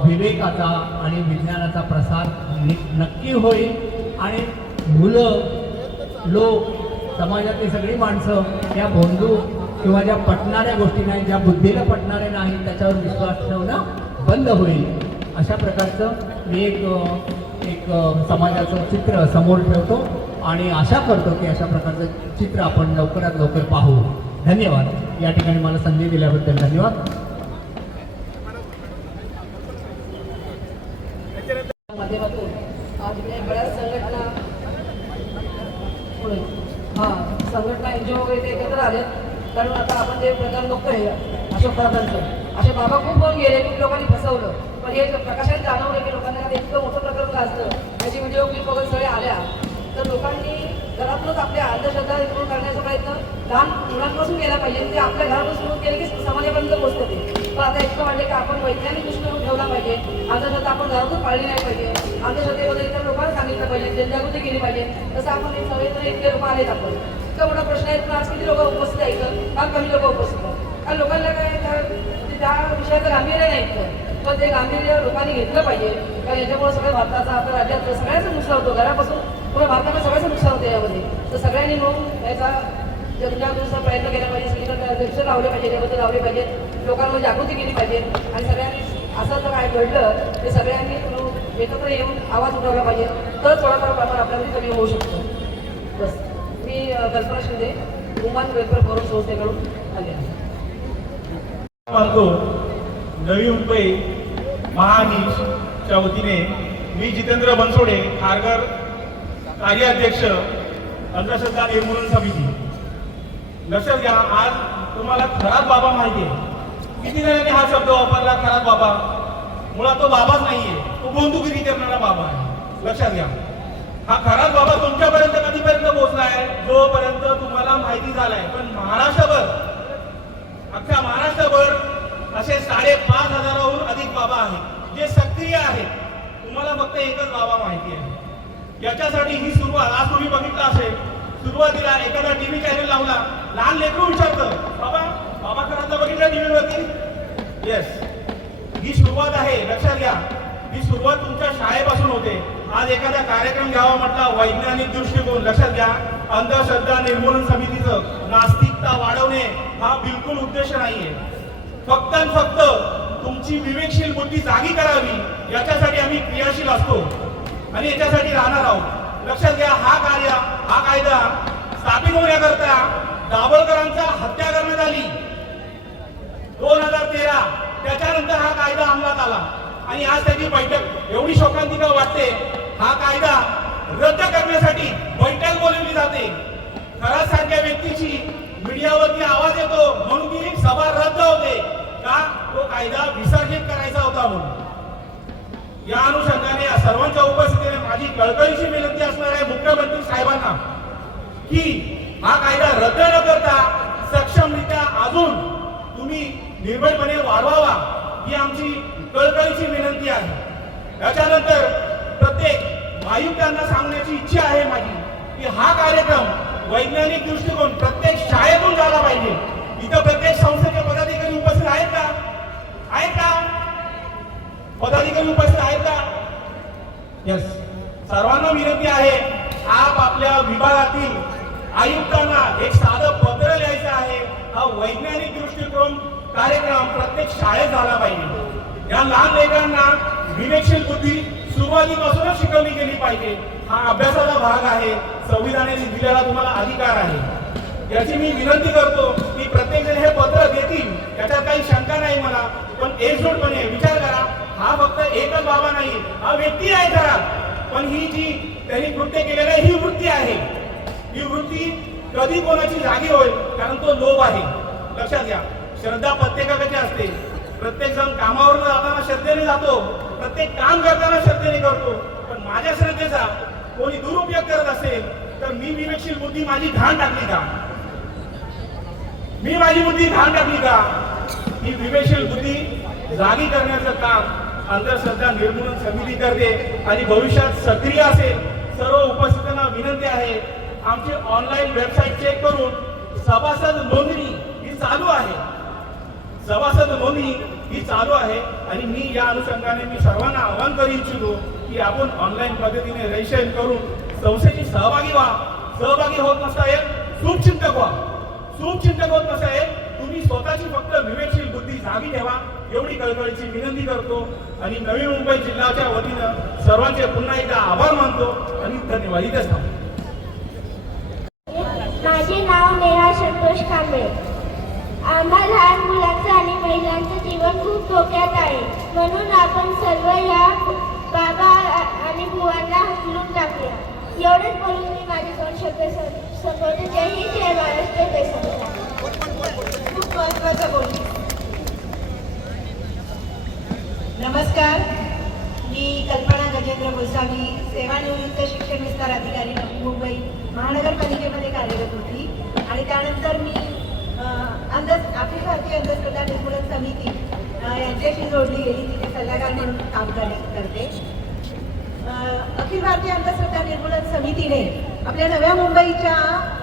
विवेकाचा आणि विज्ञानाचा प्रसार नक्की होईल. आणि मुलं, लोक, समाजातली सगळी माणसं या बंधू किंवा ज्या पटणाऱ्या गोष्टी नाही, ज्या बुद्धीला पटणारे नाही, त्याच्यावर विश्वास ठेवणं बंद होईल. अशा प्रकारचं मी एक समाजाचं चित्र समोर ठेवतो आणि आशा करतो की अशा प्रकारचं चित्र आपण लवकरात लवकर पाहू. धन्यवाद. या ठिकाणी मला संधी दिल्याबद्दल धन्यवाद. माध्यमातून आज बऱ्याच संघटना संघटना एनजीओ वगैरे ते एकत्र आले. कारण आता आपण जे प्रकार बघतोय अशोक खरातांचं, असे बाबा खूप बोल गेले, खूप लोकांनी फसवलं. पण हे प्रकाशात जाणवलं की लोकांना इतकं मोठं प्रकरण गाजलं, त्याची व्हिडिओ क्लिप वगैरे सगळे आल्या. तर लोकांनी घरातूनच आपल्या अंधश्रद्धा निर्मूलन करण्याचा प्रयत्न लहान मुलांपासून केला पाहिजे. ते आपल्या घरापासून सुरू केले की समाजापर्यंत पोहोचतं ते. पण आता इतकं वाटलं की आपण वैज्ञानिक दृष्टिकोन ठेवला पाहिजे. अंधश्रद्धा आपण घरातून पाळली नाही पाहिजे. अंधश्रद्धेबद्दल इतर लोकांना सांगितलं पाहिजे, जनजागृती केली पाहिजे. तसं आपण एक सगळेजण इतके लोक आलेत. आपण इतका मोठा प्रश्न आहे, पण आज किती लोक उपस्थित आहेत का कमी लोक उपस्थित आहेत? कारण लोकांना काय त्या विषयाचं गांभीर्य नाही इतकं, पण ते गांभीर्य लोकांनी घेतलं पाहिजे. कारण याच्यामुळे सगळ्या भारताचा आपल्या राज्यात सगळ्याचं नुकसान होतं. घरापासून पुढे भारताला सगळ्याचं नुकसान होतं यामध्ये. तर सगळ्यांनी मिळून याचा जनजागृतीचा प्रयत्न केला पाहिजे. सगळीकडे लक्ष लावले पाहिजे, त्याबद्दल लावले पाहिजे, लोकांमध्ये जागृती केली पाहिजे. आणि सगळ्यांनी असं जर काय घडलं ते सगळ्यांनी एकत्र येऊन आवाज उठवला पाहिजे, तर थोडाफार प्रमाण आपल्यामध्ये कमी होऊ शकतो. बस. मी कल्पना शिंदे, वुमन वेलफेअर फोरम संस्थेकडून आले आहे. नवी मुंबई महानीच्या वतीने मी जितेंद्र बनसोडे, खारघर कार्याध्यक्ष, अंधश्रद्धा निर्मूलन समिती. लक्षात घ्या, आज तुम्हाला खराब बाबा माहिती आहे. किती जणांनी हा शब्द वापरला, खराब बाबा? मुळात तो बाबाच नाहीये, तो बंदुगिरी करणारा बाबा आहे. लक्षात घ्या, हा खराब बाबा तुमच्यापर्यंत कधीपर्यंत पोहोचलाय? जोपर्यंत तुम्हाला माहिती झालाय. पण महाराष्ट्रभर, अख्ख्या महाराष्ट्रभर असे 5,500हून अधिक बाबा आहेत जे सक्रिय आहेत. तुम्हाला फक्त एकच बाबा माहिती आहे. याच्यासाठी ही सुरुवात आज तुम्ही बघितलं असेल. सुरुवातीला एखादा टीव्ही चॅनल लावला, लहान लेकरू विचारतं, बाबा बाबा खराबचं बघितलं टीव्हीवरती? येस, ही सुरुवात आहे. लक्षात घ्या, ही सुरुवात तुमच्या शाळेपासून होते. आज एखादा कार्यक्रम घ्यावा म्हटला, वैज्ञानिक दृष्टिकोन. लक्षात घ्या, अंधश्रद्धा निर्मूलन समितीचं नास्तिकता वाढवणे हा बिलकुल उद्देश नाहीये. फक्त आणि फक्त तुमची विवेकशील बुद्धी जागी करावी याच्यासाठी आम्ही क्रियाशील असतो आणि याच्यासाठी राहणार आहोत. लक्षात घ्या, हा कायदा स्थापित होण्याकरता दाभोळकरांचा हत्या करण्यात आली 2013. त्याच्यानंतर हा कायदा अंमलात आला आणि आज त्याची बैठक एवढी शोकांतिका वाटते. हा कायदा रद्द करण्यासाठी बैठक बोलवली जाते. खरात सारख्या व्यक्तीची मीडियावरती आवाज येतो म्हणून ती सभा रद्द होते का? तो कायदा विसर्जित करायचा होता म्हणून. या अनुषंगाने या सर्वांच्या उपस्थितीने माझी कळकळीची विनंती असणार आहे मुख्यमंत्री साहेबांना की हा कायदा रद्द न करता सक्षमरित्या अजून तुम्ही निर्भयपणे वाढवावा, ही आमची कळकळीची विनंती आहे. याच्यानंतर प्रत्येक आयुक्तांना सांगण्याची इच्छा आहे माझी की हा कार्यक्रम वैज्ञानिक दृष्टिकोन प्रत्येक शाळेतून झाला पाहिजे. इथं प्रत्येक संस्थेचे पदाधिकारी उपस्थित आहेत का? पदाधिकारी उपस्थित आहेत का? यस. सर्वांना विनंती आहे, आपल्या विभागातील आयुक्तांना एक साधं पत्र लिहायचं आहे. हा वैज्ञानिक दृष्टिकोन कार्यक्रम प्रत्येक शाळेत झाला पाहिजे. या लहान लेकरांना विवेकशील बुद्धी सुरुवातीपासूनच शिकवली गेली पाहिजे. हा अभ्यासाचा भाग आहे. संविधानाने दिलेला तुम्हाला अधिकार आहे. याची मी विनंती करतो की प्रत्येक जण हे पत्र देतील, याच्यात काही शंका नाही मला. पण एकजूटपणे विचार करा, हा फक्त एकच बाबा नाही, हा व्यक्ती आहे घरात. पण ही जी त्यांनी कृत्य केलेलं आहे ही वृत्ती आहे. ही वृत्ती कधी कोणाची जागी होईल? कारण तो लोभ आहे. लक्षात घ्या, श्रद्धा प्रत्येकाकडे असते. प्रत्येक जण कामावर जाताना श्रद्धेने जातो, प्रत्येक काम करताना श्रद्धेने करतो. पण माझ्या श्रद्धेचा कोणी दुरुपयोग करत असेल तर मी विवेकशील बुद्धी माझी घाण टाकली का? मी माझी बुद्धी घाण टाकली का? ही विवेकशील बुद्धी जागी करण्याचं काम अंधश्रद्धा निर्मूलन समिती करते आणि भविष्यात सक्रिय असेल. सर्व उपस्थितांना विनंती आहे, आमची ऑनलाईन वेबसाईट चेक करून सभासद नोंदणी ही चालू आहे. सभासद नोंदणी ही चालू आहे आणि मी या अनुषंगाने मी सर्वांना आवाहन करू इच्छितो की आपण ऑनलाईन पद्धतीने रजिस्ट्रेशन करून संस्थेची सहभागी व्हा. सहभागी होत नसाल शुभचिंतक व्हा. शुभचिंतक होत नसाल तुम्ही स्वतःची फक्त विवेकशील बुद्धी जागी ठेवा, एवढी कळकळीची विनंती करतो आणि नवी मुंबई जिल्ह्याच्या वतीनं सर्वांचे पुन्हा एकदा आभार मानतो आणि धन्यवाद. इथेच थांबतो. माझे नाव नेहा संतोष कांबळे. आम्हा लहान मुलांचं आणि महिलांचं जीवन खूप धोक्यात आहे, म्हणून आपण सर्व या बाबा आणि बुवांना हकलून टाकूया. एवढंच बोलून मी माझे 2 शब्द संपवते. जय हिंद, जय महाराष्ट्र, जय संविधान. खूप महत्त्वाचं बोलली. नमस्कार, मी कल्पना गजेंद्र गोसावी, सेवानिवृत्त शिक्षण विस्तार अधिकारी, नवी मुंबई महानगरपालिकेमध्ये कार्यरत होती आणि त्यानंतर मी अखिल भारतीय अंधश्रद्धा निर्मूलन समिती यांच्याशी जोडली गेली, तिथे सल्लागार म्हणून काम करते. अखिल भारतीय अंधश्रद्धा निर्मूलन समितीने आपल्या नव्या मुंबईच्या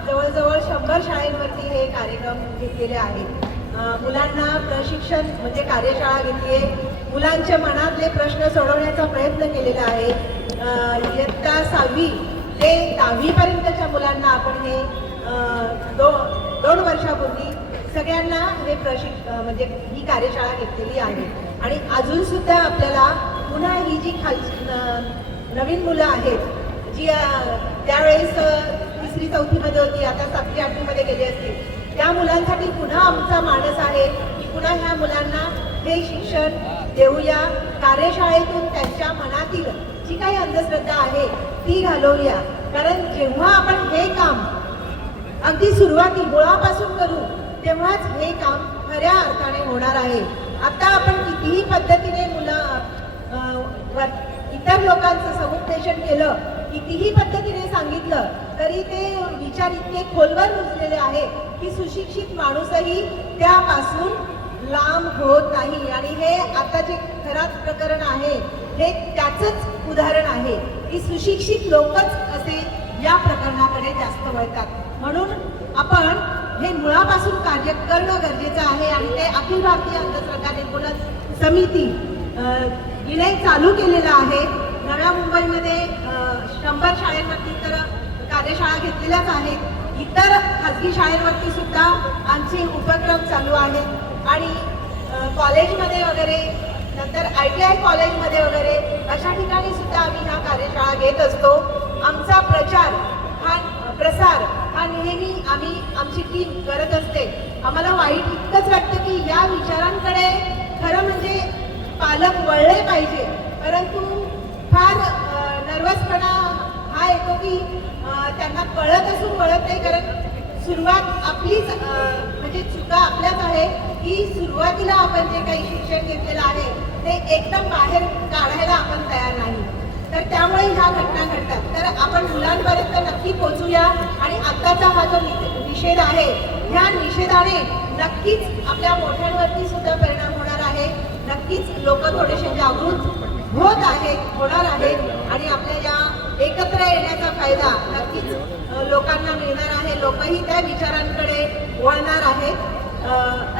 जवळजवळ 100 शाळांवरती हे कार्यक्रम घेतलेले आहेत. मुलांना प्रशिक्षण म्हणजे कार्यशाळा घेतली आहे, मुलांच्या मनातले प्रश्न सोडवण्याचा प्रयत्न केलेला आहे. इयत्ता 6वी ते 10वी पर्यंतच्या मुलांना आपण हे 2 वर्षापूर्वी सगळ्यांना हे म्हणजे ही कार्यशाळा घेतलेली आहे. आणि अजून सुद्धा आपल्याला पुन्हा ही जी नवीन मुलं आहेत जी त्यावेळेस 3री 4थीमध्ये होती, आता 7वी 8वीमध्ये गेली असतील, त्या मुलांसाठी पुन्हा आमचा मानस आहे की पुन्हा ह्या मुलांना हे शिक्षण देऊया. कार्यशाळेतून त्यांच्या मनातील जी काही अंधश्रद्धा आहे ती घालवूया. कारण जेव्हा आपण हे काम अगदी सुरुवाती मुळापासून करू तेव्हाच हे काम खऱ्या अर्थाने होणार आहे. आता आपण कितीही पद्धतीने इतर लोकांचं समुपदेशन केलं, कितीही पद्धतीने सांगितलं तरी ते विचार इतके खोलवर रुजलेले आहे की सुशिक्षित माणूसही त्यापासून लांब होत नाही. आणि हे आता जे खराच प्रकरण आहे हे त्याचंच उदाहरण आहे की सुशिक्षित लोकच असे या प्रकरणाकडे जास्त वळतात. म्हणून आपण हे मुळापासून कार्य करणं गरजेचं आहे. आणि ते अखिल भारतीय अंधश्रद्धा निर्मूलन समिती हिने चालू केलेलं आहे. नव्या मुंबईमध्ये 100 शाळांवरती तर कार्यशाळा घेतलेल्याच आहेत. इतर खाजगी शाळांवरती सुद्धा आमचे उपक्रम चालू आहेत. आणि कॉलेजमध्ये वगैरे नंतर ITI कॉलेजमध्ये वगैरे अशा ठिकाणी सुद्धा आम्ही ह्या कार्यशाळा घेत असतो. आमचा प्रसार हा नेहमी आमची टीम करत असते. आम्हाला वाईट इतकंच वाटतं की या विचारांकडे खरं म्हणजे पालक वळले पाहिजे, परंतु फार नर्वसपणा हा येतो की त्यांना कळत असून वळत नाही. कारण सुरुवात आपलीच म्हणजे चुका आपल्याच आहे की सुरुवातीला आपण जे काही शिक्षण घेतलेलं आहे ते एकदम बाहेर काढायला आपण तयार नाही. तर त्यामुळे ह्या घटना घडतात. तर आपण मुलांपर्यंत नक्की पोहोचूया. आणि आत्ताचा हा जो निषेध आहे ह्या निषेधाने नक्कीच आपल्या मोठ्यांवरती सुद्धा परिणाम होणार आहे. नक्कीच लोक थोडेसे जागृत होणार आहेत आणि आपल्या या एकत्र येण्याचा फायदा नक्कीच लोकांना मिळणार आहे. लोकही त्या विचारांकडे वळणार आहेत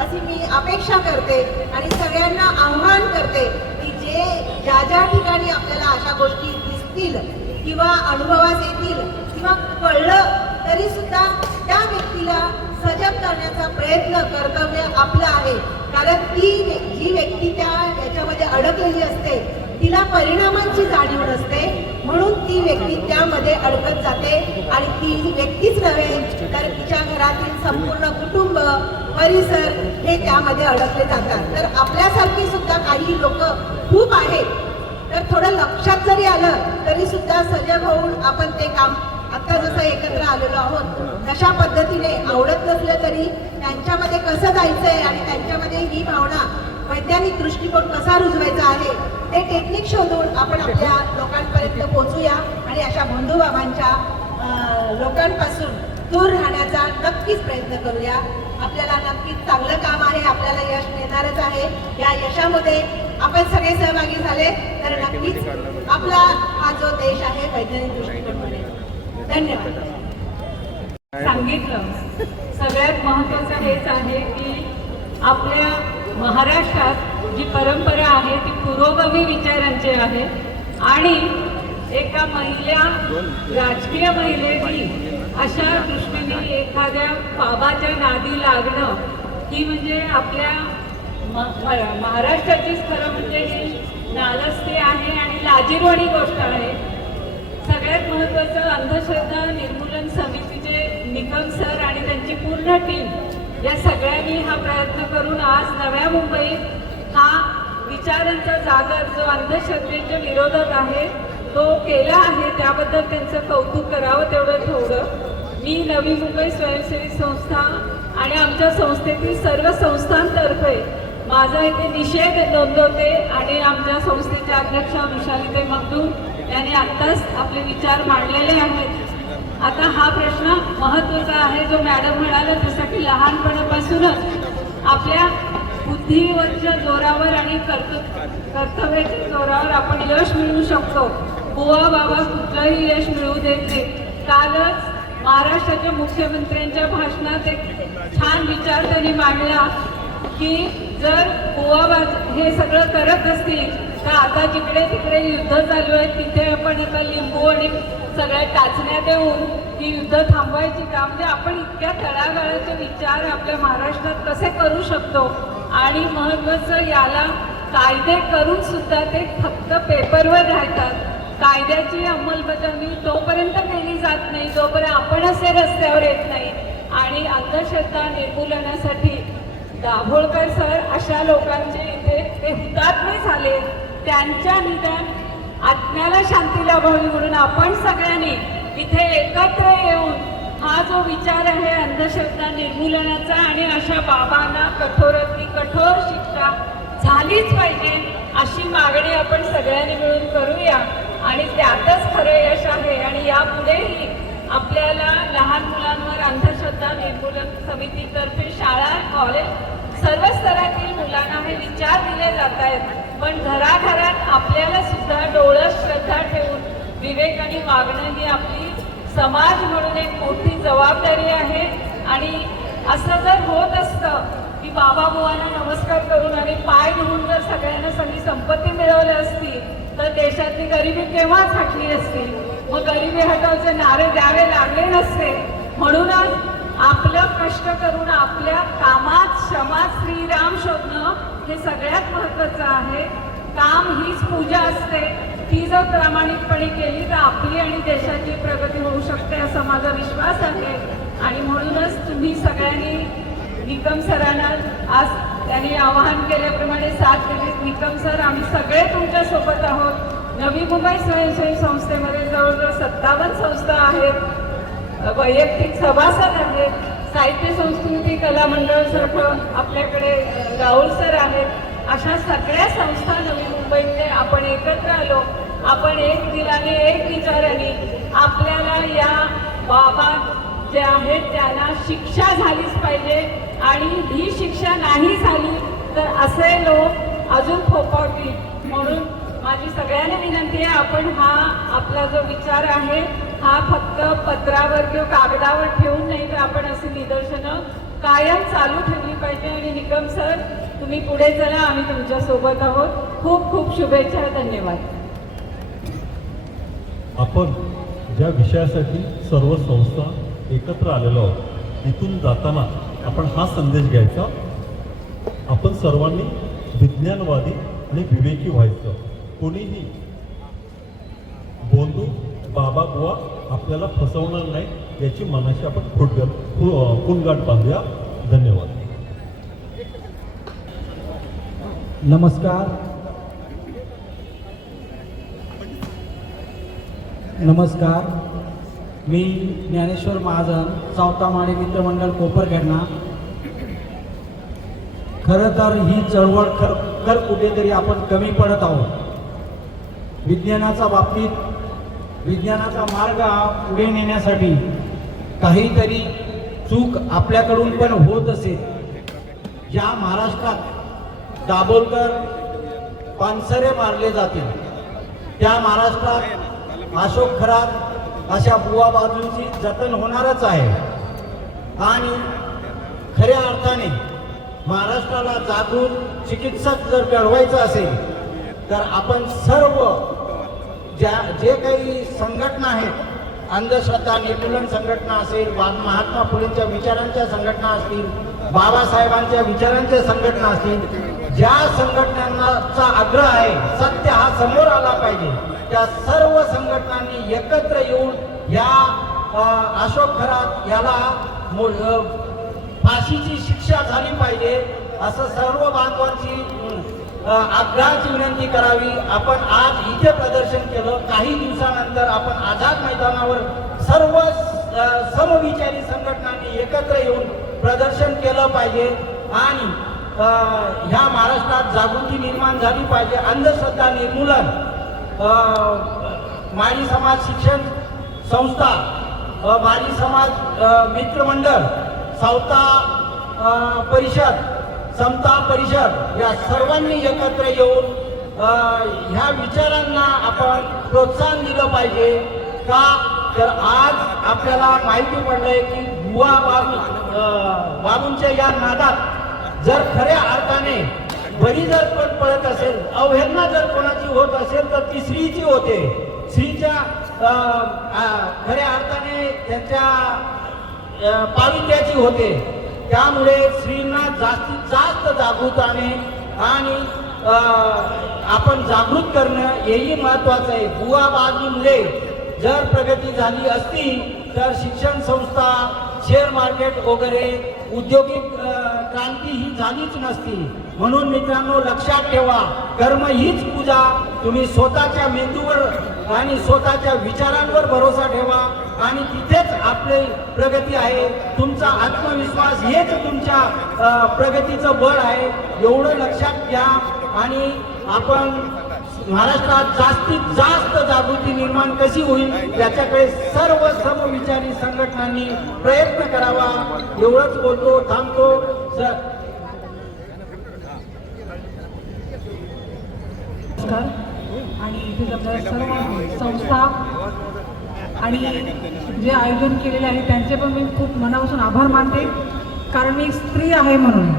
अशी मी अपेक्षा करते. आणि सगळ्यांना आव्हान करते की ज्या ठिकाणी आपल्याला अशा गोष्टी दिसतील किंवा अनुभवास येतील किंवा कळलं तरी सुद्धा त्या व्यक्तीला सजग करण्याचा प्रयत्न कर्तव्य आपलं आहे. कारण जी व्यक्ती याच्यामध्ये अडकलेली असते तिला परिणामांची जाणीव नसते, म्हणून ती व्यक्ती त्यामध्ये अडकत जाते. आणि ती व्यक्तीच नव्हे तर तिच्या घरातील संपूर्ण कुटुंब परिसर हे त्यामध्ये अडकले जातात. तर आपल्यासारखी सुद्धा काही लोक खूप आहेत. तर थोडं लक्षात जरी आलं तरी सुद्धा सजग होऊन आपण ते काम आता जसं एकत्र आलेलो आहोत तशा पद्धतीने आवडत नसलं तरी त्यांच्यामध्ये कसं जायचंय आणि त्यांच्यामध्ये ही भावना वैज्ञानिक दृष्टिकोन कसा रुजवायचा आहे ते टेक्निक शोधून आपण आपल्या लोकांपर्यंत पोहोचूया. आणि अशा बंधुबाबांच्या लोकांपासून दूर राहण्याचा नक्कीच प्रयत्न करूया. आपल्याला नक्कीच चांगलं काम आहे, आपल्याला यश मिळणारच आहे. या यशामध्ये आपण सगळे सहभागी झाले तर नक्कीच आपला हा जो देश आहे वैज्ञानिक दृष्टिकोन बनेल. धन्यवाद. सांगितलं सगळ्यात महत्त्वाचं हेच आहे की आपल्या महाराष्ट्रात जी परंपरा आहे ती पुरोगामी विचारांची आहे. आणि एका राजकीय महिलेनी अशा दृष्टीने एखाद्या बाबाच्या नादी लागणं ही म्हणजे आपल्या महाराष्ट्राचीच खरं म्हणजे ही नालस्ती आहे आणि लाजिरवाणी गोष्ट आहे. सगळ्यात महत्त्वाचं अंधश्रद्धा निर्मूलन समितीचे निकम सर आणि त्यांची पूर्ण टीम या सगळ्यांनी हा प्रयत्न करून आज नव्या मुंबईत हा विचारांचा जागर जो अंधश्रद्धेच्या विरोधात आहे तो केला आहे. त्याबद्दल त्यांचं कौतुक करावं तेवढं थोडं. मी नवी मुंबई स्वयंसेवी संस्था आणि आमच्या संस्थेतील सर्व संस्थांतर्फे माझा इथे निषेध नोंदवते. आणि आमच्या संस्थेच्या अध्यक्षा मिशालीताई मगदूम यांनी आत्ताच आपले विचार मांडलेले आहेत. आता हा प्रश्न महत्त्वाचा आहे, जो मॅडम म्हणाला जसं की लहानपणापासूनच आपल्या बुद्धीवरच्या जोरावर आणि कर्तव्याच्या जोरावर आपण यश मिळवू शकतो. बुवा बाबा कुठलंही यश मिळवू देत नाही. कालच महाराष्ट्राच्या मुख्यमंत्र्यांच्या भाषणात एक छान विचार त्यांनी मांडला की जर बुवा हे सगळं करत असतील तर आता जिकडे तिकडे युद्ध चालू आहे तिथे आपण आता लिंबू आणि सगळ्या टाचण्या देऊन ही युद्ध थांबवायची का? म्हणजे आपण इतक्या तळागाळाचे विचार आपल्या महाराष्ट्रात कसे करू शकतो? आणि महत्त्वाचं याला कायदे करून सुद्धा ते फक्त पेपरवर राहतात. कायद्याची अंमलबजावणी तोपर्यंत केली जात नाही जोपर्यंत आपण असे रस्त्यावर येत नाही. आणि अंधश्रद्धा निर्मूलनासाठी दाभोळकर सर अशा लोकांचे इथे ते हुतात्मे झाले, त्यांच्या निदान आत्म्याला शांती लाभावी म्हणून आपण सगळ्यांनी इथे एकत्र येऊन हा जो विचार आहे अंधश्रद्धा निर्मूलनाचा आणि अशा बाबांना कठोरातली कठोर शिक्षा झालीच पाहिजे अशी मागणी आपण सगळ्यांनी मिळून करूया. आणि त्यातच खरं यश आहे. आणि यापुढेही आपल्याला लहान मुलांवर अंधश्रद्धा निर्मूलन समितीतर्फे शाळा कॉलेज सर्व स्तरातील मुलांना हे विचार दिले जात आहेत. पण घराघरात आपल्याला सुद्धा डोळस श्रद्धा ठेवून विवेकाने वागणं ही आपली समाज म्हणून एक मोठी जबाबदारी आहे. आणि असं जर होत असतं की बाबा बुवांना नमस्कार करून आणि पाय धुवून जर सगळ्यांना सगळी संपत्ती मिळवली असती तर देशातली गरिबी केव्हाच हटली असती. मग गरिबी हटवचे नारे द्यावे लागले नसते. म्हणूनच आपलं कष्ट करून आपल्या कामात श्रमात श्रीराम शोधणं हे सगळ्यात महत्त्वाचं आहे. काम हीच पूजा असते. ती जर प्रामाणिकपणे केली तर आपली आणि देशाची प्रगती होऊ शकते असा माझा विश्वास आहे. आणि म्हणूनच तुम्ही सगळ्यांनी निकम सरांना आज त्यांनी आवाहन केल्याप्रमाणे साथ दिली. निकम सर आम्ही सगळे तुमच्या सोबत आहोत. नवी मुंबई स्वयंसेवी संस्थेमध्ये जवळजवळ 57 संस्था आहेत, वैयक्तिक सभासद आहेत, साहित्य संस्कृती कला मंडळासारखं आपल्याकडे राहुल सर आहेत. अशा सगळ्या संस्था नवी मुंबईतले आपण एकत्र आलो. आपण एक दिलाने एक विचाराने आपल्याला या बाबा जे आहेत त्यांना शिक्षा झालीच पाहिजे. आणि ही शिक्षा नाही झाली तर असे लोक अजून फोफावतील. म्हणून माझी सगळ्यांना विनंती आहे आपण हा आपला जो विचार आहे हा फक्त पत्रावर किंवा कागदावर ठेवून नाही तर आपण अशी निदर्शनं कायम चालू ठेवली पाहिजे. आणि निकम सर तुम्ही पुढे चला, आम्ही तुमच्या सोबत आहोत. खूप खूप शुभेच्छा. धन्यवाद. आपण ज्या विषयासाठी सर्व संस्था एकत्र आलेलो आहोत इथून जाताना आपण हा संदेश घ्यायचा, आपण सर्वांनी विज्ञानवादी आणि विवेकी व्हायचं. कोणीही बोंधू बाबा बुवा आपल्याला फसवणार नाही याची मनाशी आपण कुणगाठ बांधूया. धन्यवाद. नमस्कार. मी ज्ञानेश्वर महाजन, चौथा माळी मित्रमंडळ कोपरखेडणा. खरं तर ही चळवळ खर कुठेतरी आपण कमी पडत आहोत. विज्ञानाच्या बाबतीत विज्ञानाचा मार्ग पुढे नेण्यासाठी काहीतरी चूक आपल्याकडून पण होत असेल. ज्या महाराष्ट्रात दाभोलकर पानसरे मारले जातील त्या महाराष्ट्रात अशोक खरात अशा बुवा बाजूंची जतन होणारच आहे. आणि खऱ्या अर्थाने महाराष्ट्राला जागृत चिकित्सक जर घडवायचं असेल तर आपण सर्व जे काही संघटना आहेत, अंधश्रद्धा निर्मूलन संघटना असेल, महात्मा फुलेंच्या विचारांच्या संघटना असतील, बाबासाहेबांच्या विचारांच्या संघटना असतील, ज्या संघटनांचा आग्रह आहे सत्य हा समोर आला पाहिजे त्या सर्व संघटनांनी एकत्र येऊन या अशोक खरात याला फाशीची शिक्षा झाली पाहिजे असं सर्व बांधवांची आग्रहाची विनंती करावी. आपण आज इथे प्रदर्शन केलं. काही दिवसानंतर आपण आझाद मैदानावर सर्व समविचारी संघटनांनी एकत्र येऊन प्रदर्शन केलं पाहिजे. आणि ह्या महाराष्ट्रात जागृती निर्माण झाली पाहिजे. अंधश्रद्धा निर्मूलन माळी समाज शिक्षण संस्था माळी समाज मित्रमंडळ, सावता परिषद, समता परिषद या सर्वांनी एकत्र येऊन ह्या विचारांना आपण प्रोत्साहन दिलं पाहिजे. का तर आज आपल्याला माहिती पडलंय की बुवा बाबूंच्या या नादात जर खऱ्या अर्थाने बरी जर पण पडत असेल, अवहेलना जर कोणाची होत असेल तर ती स्त्रीची होते. स्त्रीच्या खऱ्या अर्थाने त्यांच्या पावित्र्याची होते. त्यामुळे स्त्रींना जास्तीत जास्त जागृताने आणि आपण जागृत करणं हेही महत्वाचं आहे. बुवा बाजूमुळे जर प्रगती झाली असती तर शिक्षण संस्था, शेअर मार्केट वगैरे औद्योगिक क्रांती ही झालीच नसती. म्हणून मित्रांनो लक्षात ठेवा, कर्म हीच पूजा. तुम्ही स्वतःच्या मेंदूवर आणि स्वतःच्या विचारांवर भरोसा ठेवा आणि तिथेच आपली प्रगती आहे. तुमचा आत्मविश्वास हेच तुमच्या प्रगतीचं बळ आहे. एवढं लक्षात घ्या आणि आपण महाराष्ट्रात जास्तीत जास्त जागृती निर्माण कशी होईल याच्याकडे सर्व समविचारी संघटनांनी प्रयत्न करावा. एवढंच बोलतो, थांबतो. आणि इथे आपल्या सर्व संस्था आणि जे आयोजन केलेले आहे त्यांचे पण मी खूप मनापासून आभार मानते. कारण मी स्त्री आहे म्हणून,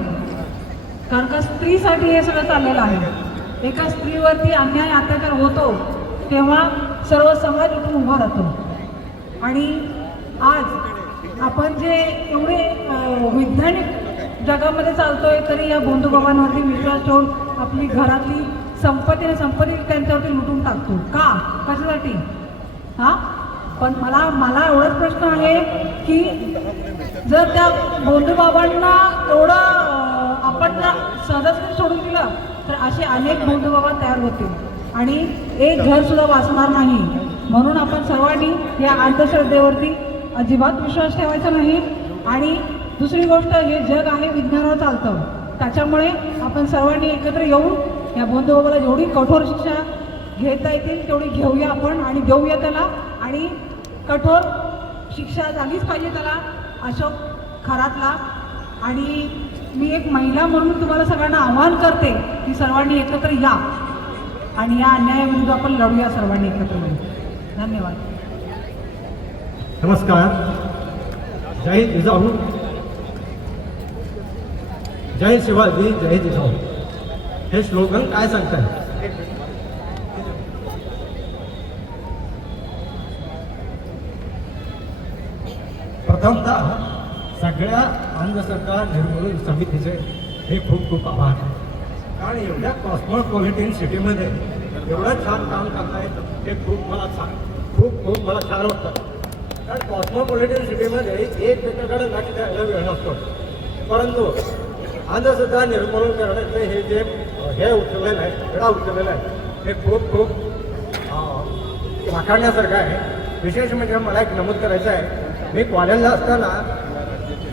कारण का स्त्रीसाठी हे सगळं चाललेलं आहे. एका स्त्रीवरती अन्याय अत्याचार होतो तेव्हा सर्व समाज उठून उभा राहतो. आणि आज आपण जे एवढे वैज्ञानिक जगामध्ये चालतोय तरी या बंधुबाबांवरती विश्वास ठेवून आपली घरातली संपत्ती त्यांच्यावरती लुटून टाकतो. का? कशासाठी? पण मला एवढाच प्रश्न आहे की जर त्या बंधुबाबांना एवढं आपण सहजपणे सोडून दिलं तर असे अनेक बंधुबाबा तयार होतील आणि एक घर सुद्धा वाचणार नाही. म्हणून आपण सर्वांनी या अंधश्रद्धेवरती अजिबात विश्वास ठेवायचा नाही. आणि दुसरी गोष्ट, हे जग आहे विज्ञानावर चालतं, त्याच्यामुळे आपण सर्वांनी एकत्र येऊन या बंधुबाबाला जेवढी कठोर शिक्षा घेता येतील तेवढी घेऊया आपण आणि देऊया त्याला. आणि कठोर शिक्षा झालीच पाहिजे त्याला, अशोक खरातला. आणि मी एक महिला म्हणून तुम्हाला सगळ्यांना आवाहन करते की सर्वांनी एकत्र या आणि या अन्यायाविरुद्ध आपण लढूया सर्वांनी एकत्र येऊन. धन्यवाद. नमस्कार. जय जिजाऊ, जय शिवाजी, जय जिजाऊ हे स्लोगन काय सांगतात? प्रथमतः सगळ्या अंधश्रद्धा निर्मूलन समितीचे हे खूप खूप आभार. कारण एवढ्या कॉस्मोपॉलिटन सिटीमध्ये एवढं छान काम करतायत हे खूप मला छान वाटतं. कारण कॉस्मोपॉलिटन सिटीमध्ये एकमेकाकडे लक्ष द्यायला वेळ नसतो, परंतु अंधश्रद्धा निर्मूलन करण्याचे हे जे उचललेलं आहे, वेळा उचललेला आहे, हे खूप वाखाणण्यासारखं आहे. विशेष म्हणजे मला एक नमूद करायचं आहे, मी कॉलेजला असताना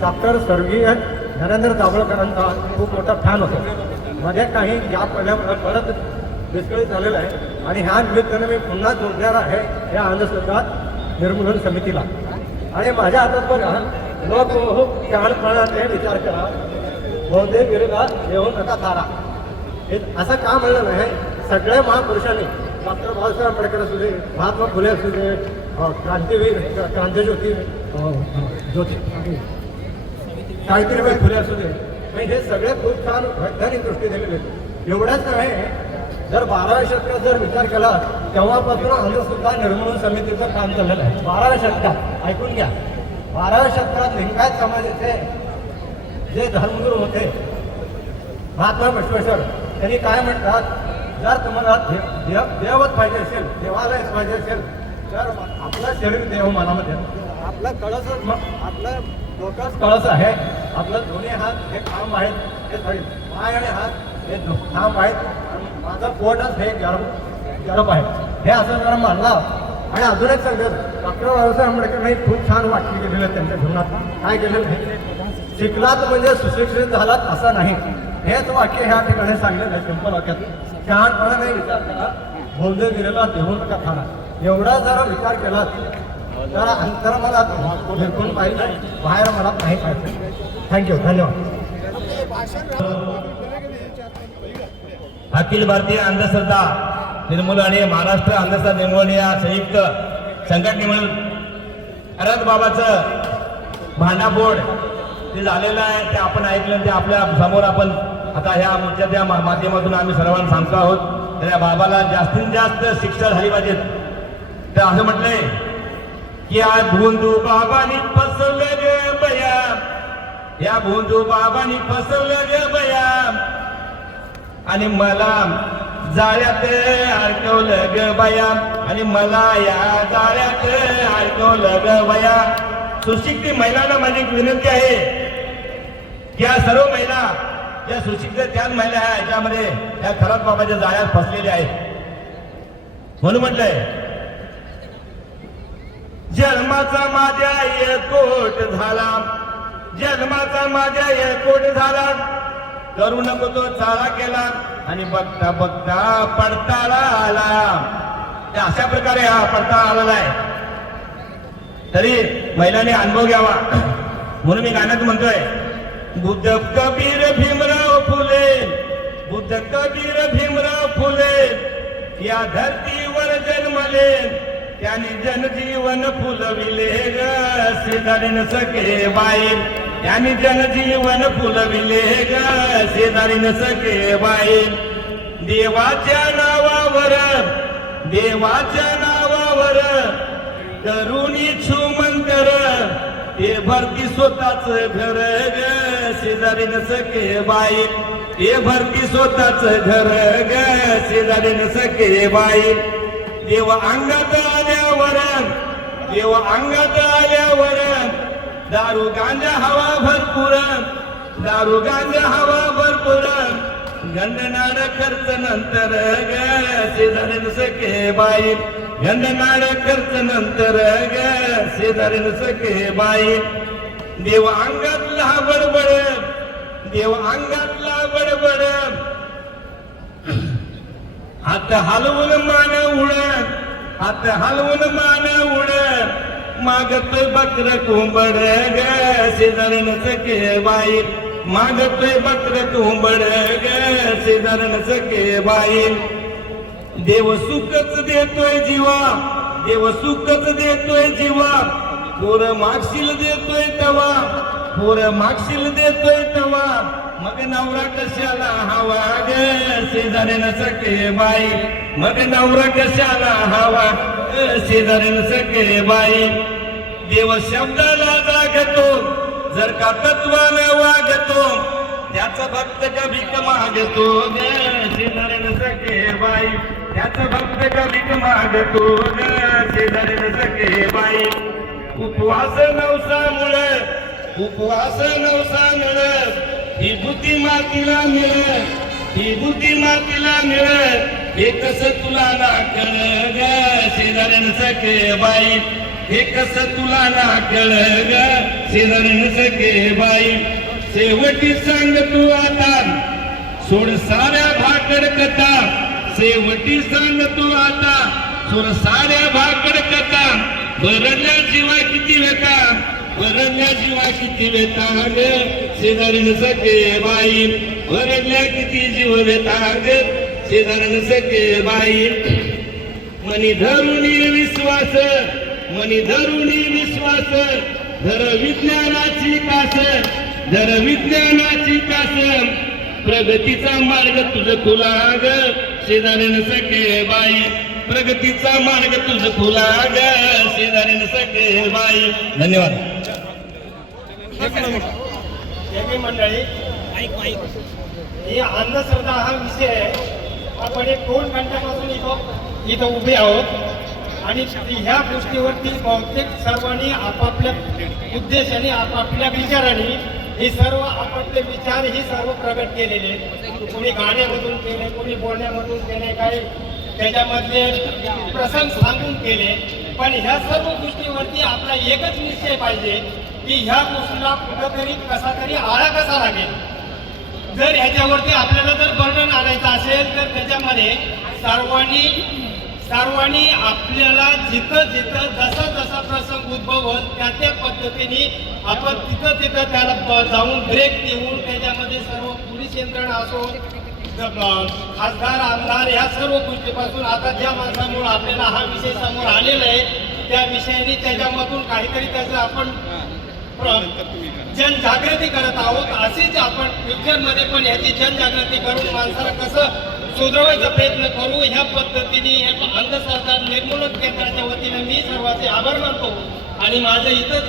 डॉक्टर स्वर्गीय नरेंद्र दाभोळकरांचा खूप मोठा फॅन होतो. मध्ये काही या पडल्यामुळे परत विस्कळीत झालेलं आहे आणि ह्या निमित्ताने मी पुन्हा जोडणार आहे या अंधश्रद्धा निर्मूलन समितीला. आणि माझ्या हातात बघा, लोक शहाणपणाने विचार करा, बहुतेक विरोधात येऊ नका तारा. हे असं का म्हणलं नाही? सगळ्या महापुरुषांनी, डॉक्टर बाबासाहेब आंबेडकर असू दे, महात्मा फुले असू दे, क्रांतिवीर क्रांतिज्योती सावित्रीबाई फुले असू दे, हे सगळे खूप छान वैज्ञानिक दृष्टी दिलेले. एवढ्याच नाही, जर 12व्या शतकात जर विचार केला तेव्हापासून अंधश्रद्धा निर्मूलन समितीचं काम चाललेलं आहे. 12व्या शतकात ऐकून घ्या, 12व्या शतकात लिंगायत समाजाचे जे धर्मगुरू होते महात्मा बसवेश्वर, त्यांनी काय म्हणतात, जर तुम्हाला देवच पाहिजे असेल, देवालयच पाहिजे असेल तर आपलं शरीर देव मनामध्ये, आपला कळसच, आपलं डोकंच कळस आहे, आपलं दोन्ही हात हे काम आहेत, हे पाय आणि हात हे काम आहेत, माझं पोटच हे गरम आहे, हे असं जरा मानला. आणि अजून एक सांगतात, डॉक्टर बाबासाहेब आंबेडकरांनी खूप छान वाक्य केलेलं आहे त्यांच्या जीवनात. काय केलेलं आहे? शिकलात म्हणजे सुशिक्षित झालात असं नाही. हेच वाक्य ह्या ठिकाणी सांगितलं आहे सिंपल वाक्यात. शहाणपणाने विचार करा, बोलदे गिरेला देऊ नका खाना. एवढा जरा विचार केला तर मला बिलकुल पाहिजे बाहेर मला नाही पाहिजे. थँक्यू, धन्यवाद. अखिल भारतीय अंधश्रद्धा निर्मूलन आणि महाराष्ट्र अंधश्रद्धा निर्मूलन या संयुक्त संघटनेमुळे खरंच बाबाचं भांडाफोड ते झालेलं आहे, ते आपण ऐकलं, ते आपल्या समोर आपण आता ह्या मोर्चाच्या माध्यमातून आम्ही सर्वांना सांगतो आहोत. तर या बाबाला जास्तीत जास्त शिक्षा झाली पाहिजे. तर असं म्हटलंय की या भोंदू बाबांनी फसवलं गे बया, या भोंदू बाबांनी फसवलं गे बया, आणि मला जाळ्यात अडकवलं ग बया, आणि मला या जाळ्यात अडकवलं ग बया. सुशिक्षित महिलांना माझी एक विनंती आहे की या सर्व महिला ज्या सुशिक्षित त्याच महिला आहे याच्यामध्ये या खराब बाबाच्या जाळ्यात फसलेल्या आहेत. म्हणून म्हटलंय जन्माचा माझ्या एककोट झाला, जन्माचा माझ्या एककोट झाला, करू नको तो चाळा केला, आणि बघता बघता पडताळा आला. अशा प्रकारे हा पडताळा आलेला आहे. तरी महिलांनी अनुभव घ्यावा म्हणून मी गाण्यात म्हणतोय, बुद्ध कबीर भीमराव फुले, बुद्ध कबीर भीमराव फुले या धरतीवर जन्मले, त्यांनी जनजीवन फुलविले ग शेजारी न सखे बाई, त्यांनी जनजीवन फुलविले ग शेजारी न सखे बाई. देवाच्या नावावर, देवाच्या नावावर करुणी छुमंतर, ते भरती स्वतःच घर ग शेजारी न सखे बाई, ते भरती स्वतःच घर ग शेजारी न सखे बाई. देव अंगात आल्यावर, देव अंगात आल्यावर दारू गांजा हवा भरपूर, दारू गांजा हवा भरपूर, गंडनाड खर्च नंतर ग शेजारी न सखे बाई, गंडनाड खर्च नंतर ग शेजारी न सखे बाई. देव अंगातला बडबड, देव अंगातला बडबड, हात हलवून मान उडत, हात हलवून मान उडत, मागतोय बकर कोंबड ग शेजारी न सखे बाई, मागतोय बकर कोंबड ग शेजारी न सखे बाई. देव सुखच देतोय जीवा, देव सुखच देतोय जीवा, पोर मागशील देतोय तवा, पोर मागशील देतोय तवा, मग नवरा कशाला हवा ग शेजारी न सखे बाई, मग नवरा कशाला हवा शेजारी न सखे बाई. देव शब्दाला जागतो, जर का तत्वानं वागतो, त्याचा भक्त का भीक मागतो ग शेजारी न सखे बाई, त्याचा भक्त का भीक मागतो ग शेजारी न सखे बाई. उपवास नवसामुळे, उपवास नवसामुळे ही बुद्धी मातीला मिळत, ही बुद्धी मातीला मिळत, हे कसं तुला ना कळ ग शेजारी न सखे बाई, हे कसं तुला ना कळ ग शेजारी न सखे बाई. शेवटी सांग तू आता सोड साऱ्या भाकड कथा, शेवटी सांग तू आता सोड साऱ्या भाकड कथा, बरडल्या जीवा किती व्यथा, बरडल्या जीवा किती व्यथा ग शेजारी न सखे बाई, बरडल्या किती जीव व्यथा ग शेजारी न सखे बाई. मनी धरुणी विश्वास, मनी धरुणी विश्वास, धर विज्ञानाची कास, धर विज्ञानाची कास, प्रगतीचा मार्ग तुझ खुला ग शेजारी न सखे बाई, प्रगतीचा मार्ग तुझ खुला ग शेजारी न सखे बाई. धन्यवाद. मंडळी, ही अंधश्रद्धा हा विषय आपण एक 2 घंट्यापासून इथं उभे आहोत, आणि ह्या गोष्टीवरती बहुतेक सर्वांनी आपापल्या उद्देशाने आपापल्या विचारांनी हे सर्व आपापले विचार ही सर्व प्रगट केलेले, कोणी गाण्यामधून केले, कोणी बोलण्यामधून केले, काही त्याच्यामधले प्रसंग सांगून केले. पण ह्या सर्व गोष्टीवरती आपला एकच निश्चय पाहिजे की ह्या गोष्टीला कुठंतरी कसा तरी आळा कसा लागेल. जर ह्याच्यावरती आपल्याला जर बर्डन आणायचं असेल तर त्याच्यामध्ये सर्वांनी आपल्याला जिथं जिथं जसा जसा प्रसंग उद्भवल त्या पद्धतीने आपण तिथं तिथं त्याला जाऊन ब्रेक देऊन त्याच्यामध्ये सर्व पोलीस यंत्रणा असो खासदार आमदार या सर्व गोष्टीपासून आता ज्या माणसामुळे आपल्याला हा विषय समोर आलेला आहे त्या विषयाने त्याच्यामधून काहीतरी त्याचं आपण जनजागृती करत आहोत. अशीच आपण फ्युचरमध्ये पण याची जनजागृती करून माणसाला कसं सुधारवायचा प्रयत्न करू ह्या पद्धतीने अंधश्रद्धा निर्मूलन केंद्राच्या वतीने मी सर्वांचे आभार मानतो आणि माझं इथं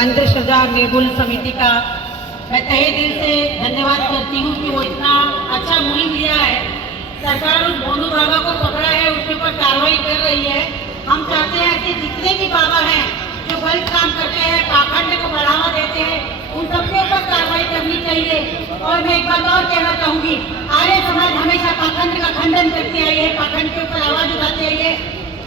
अंधश्रद्धा निर्मूलन समिति का मैं तहे दिल से धन्यवाद करती हूँ कि वो इतना अच्छा मुहिम लिया है. सरकार उस भोलू बाबा को पकड़ा है, उसके ऊपर कार्रवाई कर रही है. हम चाहते हैं कि जितने भी बाबा हैं जो गलत काम करते हैं, पाखंड को बढ़ावा देते हैं, उन सबके ऊपर कार्रवाई करनी चाहिए. और मैं एक बात और कहना चाहूँगी, आर्य समाज हमेशा पाखंड का खंडन करती आई है, पाखंड के ऊपर आवाज उठाती आई है.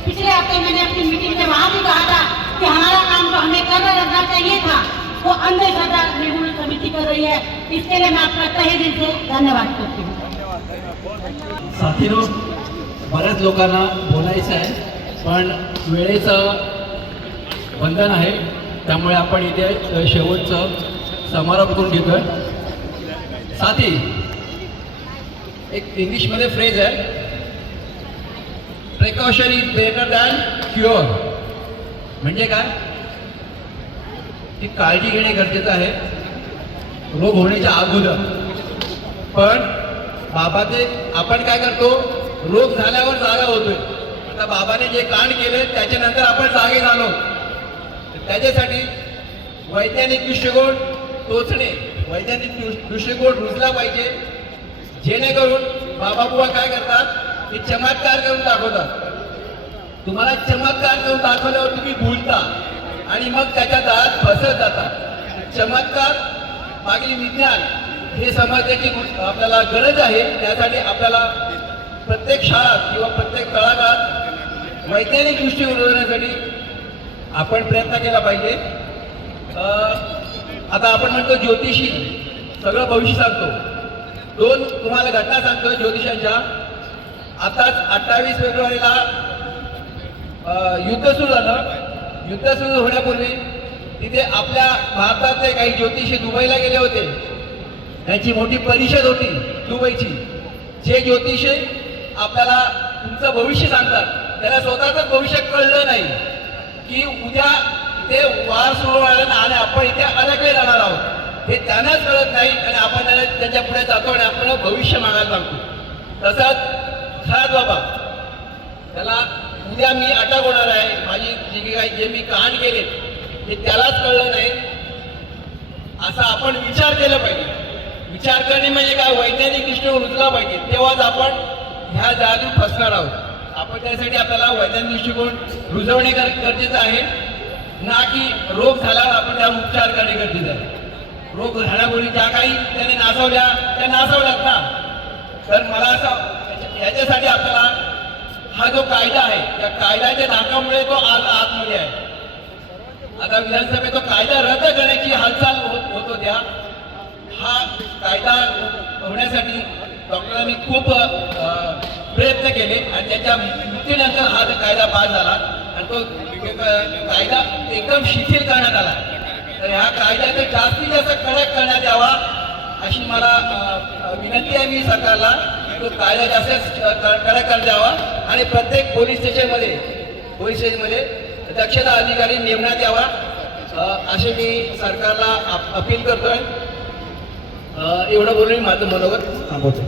पिछले हफ्ते मैंने अपनी मीटिंग में वहाँ भी कहा था कि हमारा काम तो हमें कर रखना चाहिए था, वो अंधश्रद्धा निर्मूलन समिति कर रही है. इसके लिए मैं आपका तहे दिल से धन्यवाद करती हूँ. साथीनो, बऱ्याच लोकांना बोलायचं आहे पण वेळेचं बंधन आहे, त्यामुळे आपण इथे शेवटचं समारोप करून घेतोय. साथी, एक इंग्लिशमध्ये फ्रेज आहे, precaution is better than cure. म्हणजे काय की काळजी घेणे गरजेचं आहे रोग होण्याच्या अगोदर. पण बाबाचे आपण काय करतो, रोग झाल्यावर जागा होतोय. आता बाबाने जे कांड केले त्याच्यानंतर आपण जागे झालो. त्याच्यासाठी वैज्ञानिक दृष्टिकोन टोचणे, वैज्ञानिक दृष्टिकोन रुजला पाहिजे, जेणेकरून बाबाबुवा काय करतात की चमत्कार करून दाखवतात. तुम्हाला चमत्कार करून दाखवल्यावर तुम्ही भूलता आणि मग त्याच्या दारात फसत जातात. चमत्कार मागील विज्ञान हे समजण्याची आपल्याला गरज आहे. त्यासाठी आपल्याला प्रत्येक शाळात किंवा प्रत्येक तळागाळात वैज्ञानिक दृष्टी उलवण्यासाठी आपण प्रयत्न केला पाहिजे. आता आपण म्हणतो ज्योतिषी सगळं भविष्य सांगतो. दोन तुम्हाला घटना सांगतो ज्योतिषांच्या. आताच 28 फेब्रुवारीला युद्ध सुरू झालं. युद्ध सुरू होण्यापूर्वी तिथे आपल्या भारतातले काही ज्योतिषी दुबईला गेले होते. त्यांची मोठी परिषद होती दुबईची. जे ज्योतिषी आपल्याला तुमचं भविष्य सांगतात त्याला स्वतःच भविष्य कळलं नाही की उद्या इथे वार सुरू व्हायला आणि आपण इथे अडकले जाणार आहोत हे त्यांनाच कळत नाही. आणि आपण त्यांच्या पुढे जातो आणि आपण भविष्य मागायला सांगतो. तसंच खरात बाबा त्याला उद्या मी अटक होणार आहे, माझी जे मी कांड केले हे त्यालाच कळलं नाही. असा आपण विचार केला पाहिजे. विचार करणे म्हणजे काय, वैज्ञानिक दृष्टीने रुजला पाहिजे, तेव्हाच आपण ह्या जादूत फसणार आहोत. आपण त्यासाठी आपल्याला वैज्ञानिक दृष्टिकोन रुजवणे गरजेचं आहे, ना की रोग झाल्यावर आपण त्यावर उपचार करणे गरजेचं आहे. रोग झाल्यापूर्वी ज्या काही त्याने नाचवल्या त्या नाचवल्यात ना. तर मला असं याच्यासाठी आपल्याला हा जो कायदा आहे त्या कायद्याच्या धाकामुळे तो आज आतमध्ये आहे. आता विधानसभेत तो कायदा रद्द करण्याची हालचाल होत होत्या. हा कायदा होण्यासाठी डॉक्टरांनी खूप प्रयत्न केले आणि त्याच्या मृत्यूनंतर हा कायदा पास झाला आणि तो कायदा एकदम शिथिल करण्यात आला. तर ह्या कायद्याचा जास्तीत जास्त कडक करण्यात यावा अशी मला विनंती आहे मी सरकारला. तो कायदा जास्त कडक करण्यात यावा आणि प्रत्येक पोलीस स्टेशनमध्ये दक्षता अधिकारी नेमण्यात यावा असे मी सरकारला अपील करतोय. एवढं बोलून मी माझं मनोगत थांबवतो.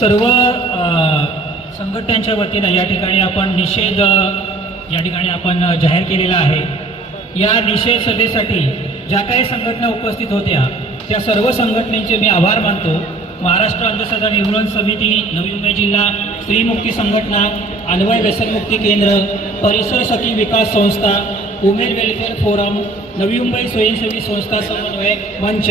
सर्व संघटनांच्या वतीनं या ठिकाणी आपण निषेध जाहीर केलेला आहे. या निषेध सभेसाठी ज्या काही संघटना उपस्थित होत्या त्या सर्व संघटनेचे मी आभार मानतो. महाराष्ट्र अंधश्रद्धा निर्मूलन समिती, नवी मुंबई जिल्हा स्त्रीमुक्ती संघटना, अन्वय व्यसनमुक्ती केंद्र, परिसर सखी विकास संस्था, women welfare forum, Navi Mumbai स्वयंसेवी संस्था समन्वय मंच,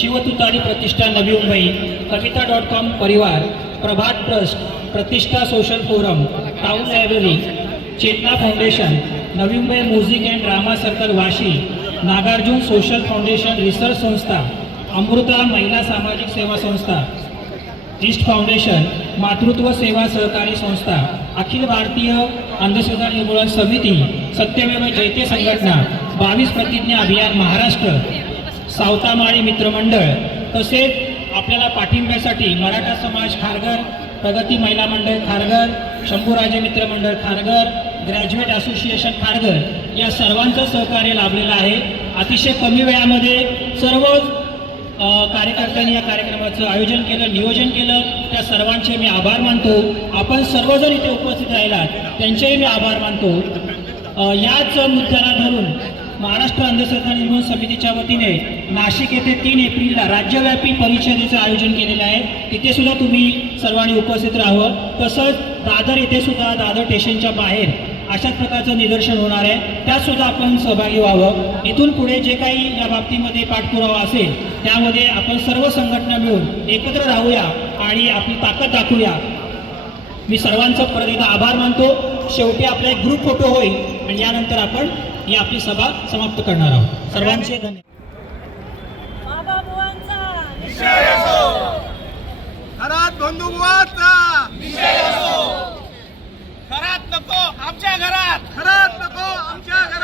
शिवतुतारी प्रतिष्ठा नवी मुंबई, कविता.com Parivar, Prabhat trust, Pratishtha social forum, town library, Chetana foundation, Navi Mumbai music and drama circle Vashi, Nagarjuna social foundation research Sanstha, Amruta महिला सामाजिक सेवा संस्था, ईस्ट फाउंडेशन, मातृत्व सेवा सहकारी संस्था, अखिल भारतीय अंधश्रद्धा निर्मूलन समिती, सत्यमेव जयते संघटना, 22 प्रतिज्ञा अभियान महाराष्ट्र, सावतामाळी मित्रमंडळ, तसेच आपल्याला पाठिंब्यासाठी मराठा समाज खारघर, प्रगती महिला मंडळ खारघर, शंभूराजे मित्रमंडळ खारघर, ग्रॅज्युएट असोसिएशन खारघर या सर्वांचं सहकार्य लाभलेलं आहे. अतिशय कमी वेळामध्ये सर्व कार्यकर्त्यांनी या कार्यक्रमाचं आयोजन केलं, नियोजन केलं. त्या सर्वांचे मी आभार मानतो. आपण सर्वजण इथे उपस्थित राहिलात त्यांचेही मी आभार मानतो. याच मुद्द्याला धरून महाराष्ट्र अंधश्रद्धा निर्मूलन समितीच्या वतीने नाशिक येथे 3 एप्रिलला राज्यव्यापी परिषदेचं आयोजन केलेलं आहे. तिथे सुद्धा तुम्ही सर्वांनी उपस्थित राहावं. तसंच दादर येथे सुद्धा दादर स्टेशनच्या बाहेर अशाच प्रकारचं निदर्शन होणार आहे, त्यात सुद्धा आपण सहभागी व्हावं. इथून पुढे जे काही या बाबतीमध्ये पाठपुरावा असेल त्यामध्ये आपण सर्व संघटना मिळून एकत्र राहूया आणि आपली ताकद दाखवूया. मी सर्वांचं परत एकदा आभार मानतो. शेवटी आपला एक ग्रुप फोटो होईल आणि यानंतर आपण ही आपली सभा समाप्त करणार आहोत. सर्वांचे धन्यवाद. घरात बंधुबुवाचा विषय असो, घरात नको आमच्या घरात, घरात नको आमच्या घरात.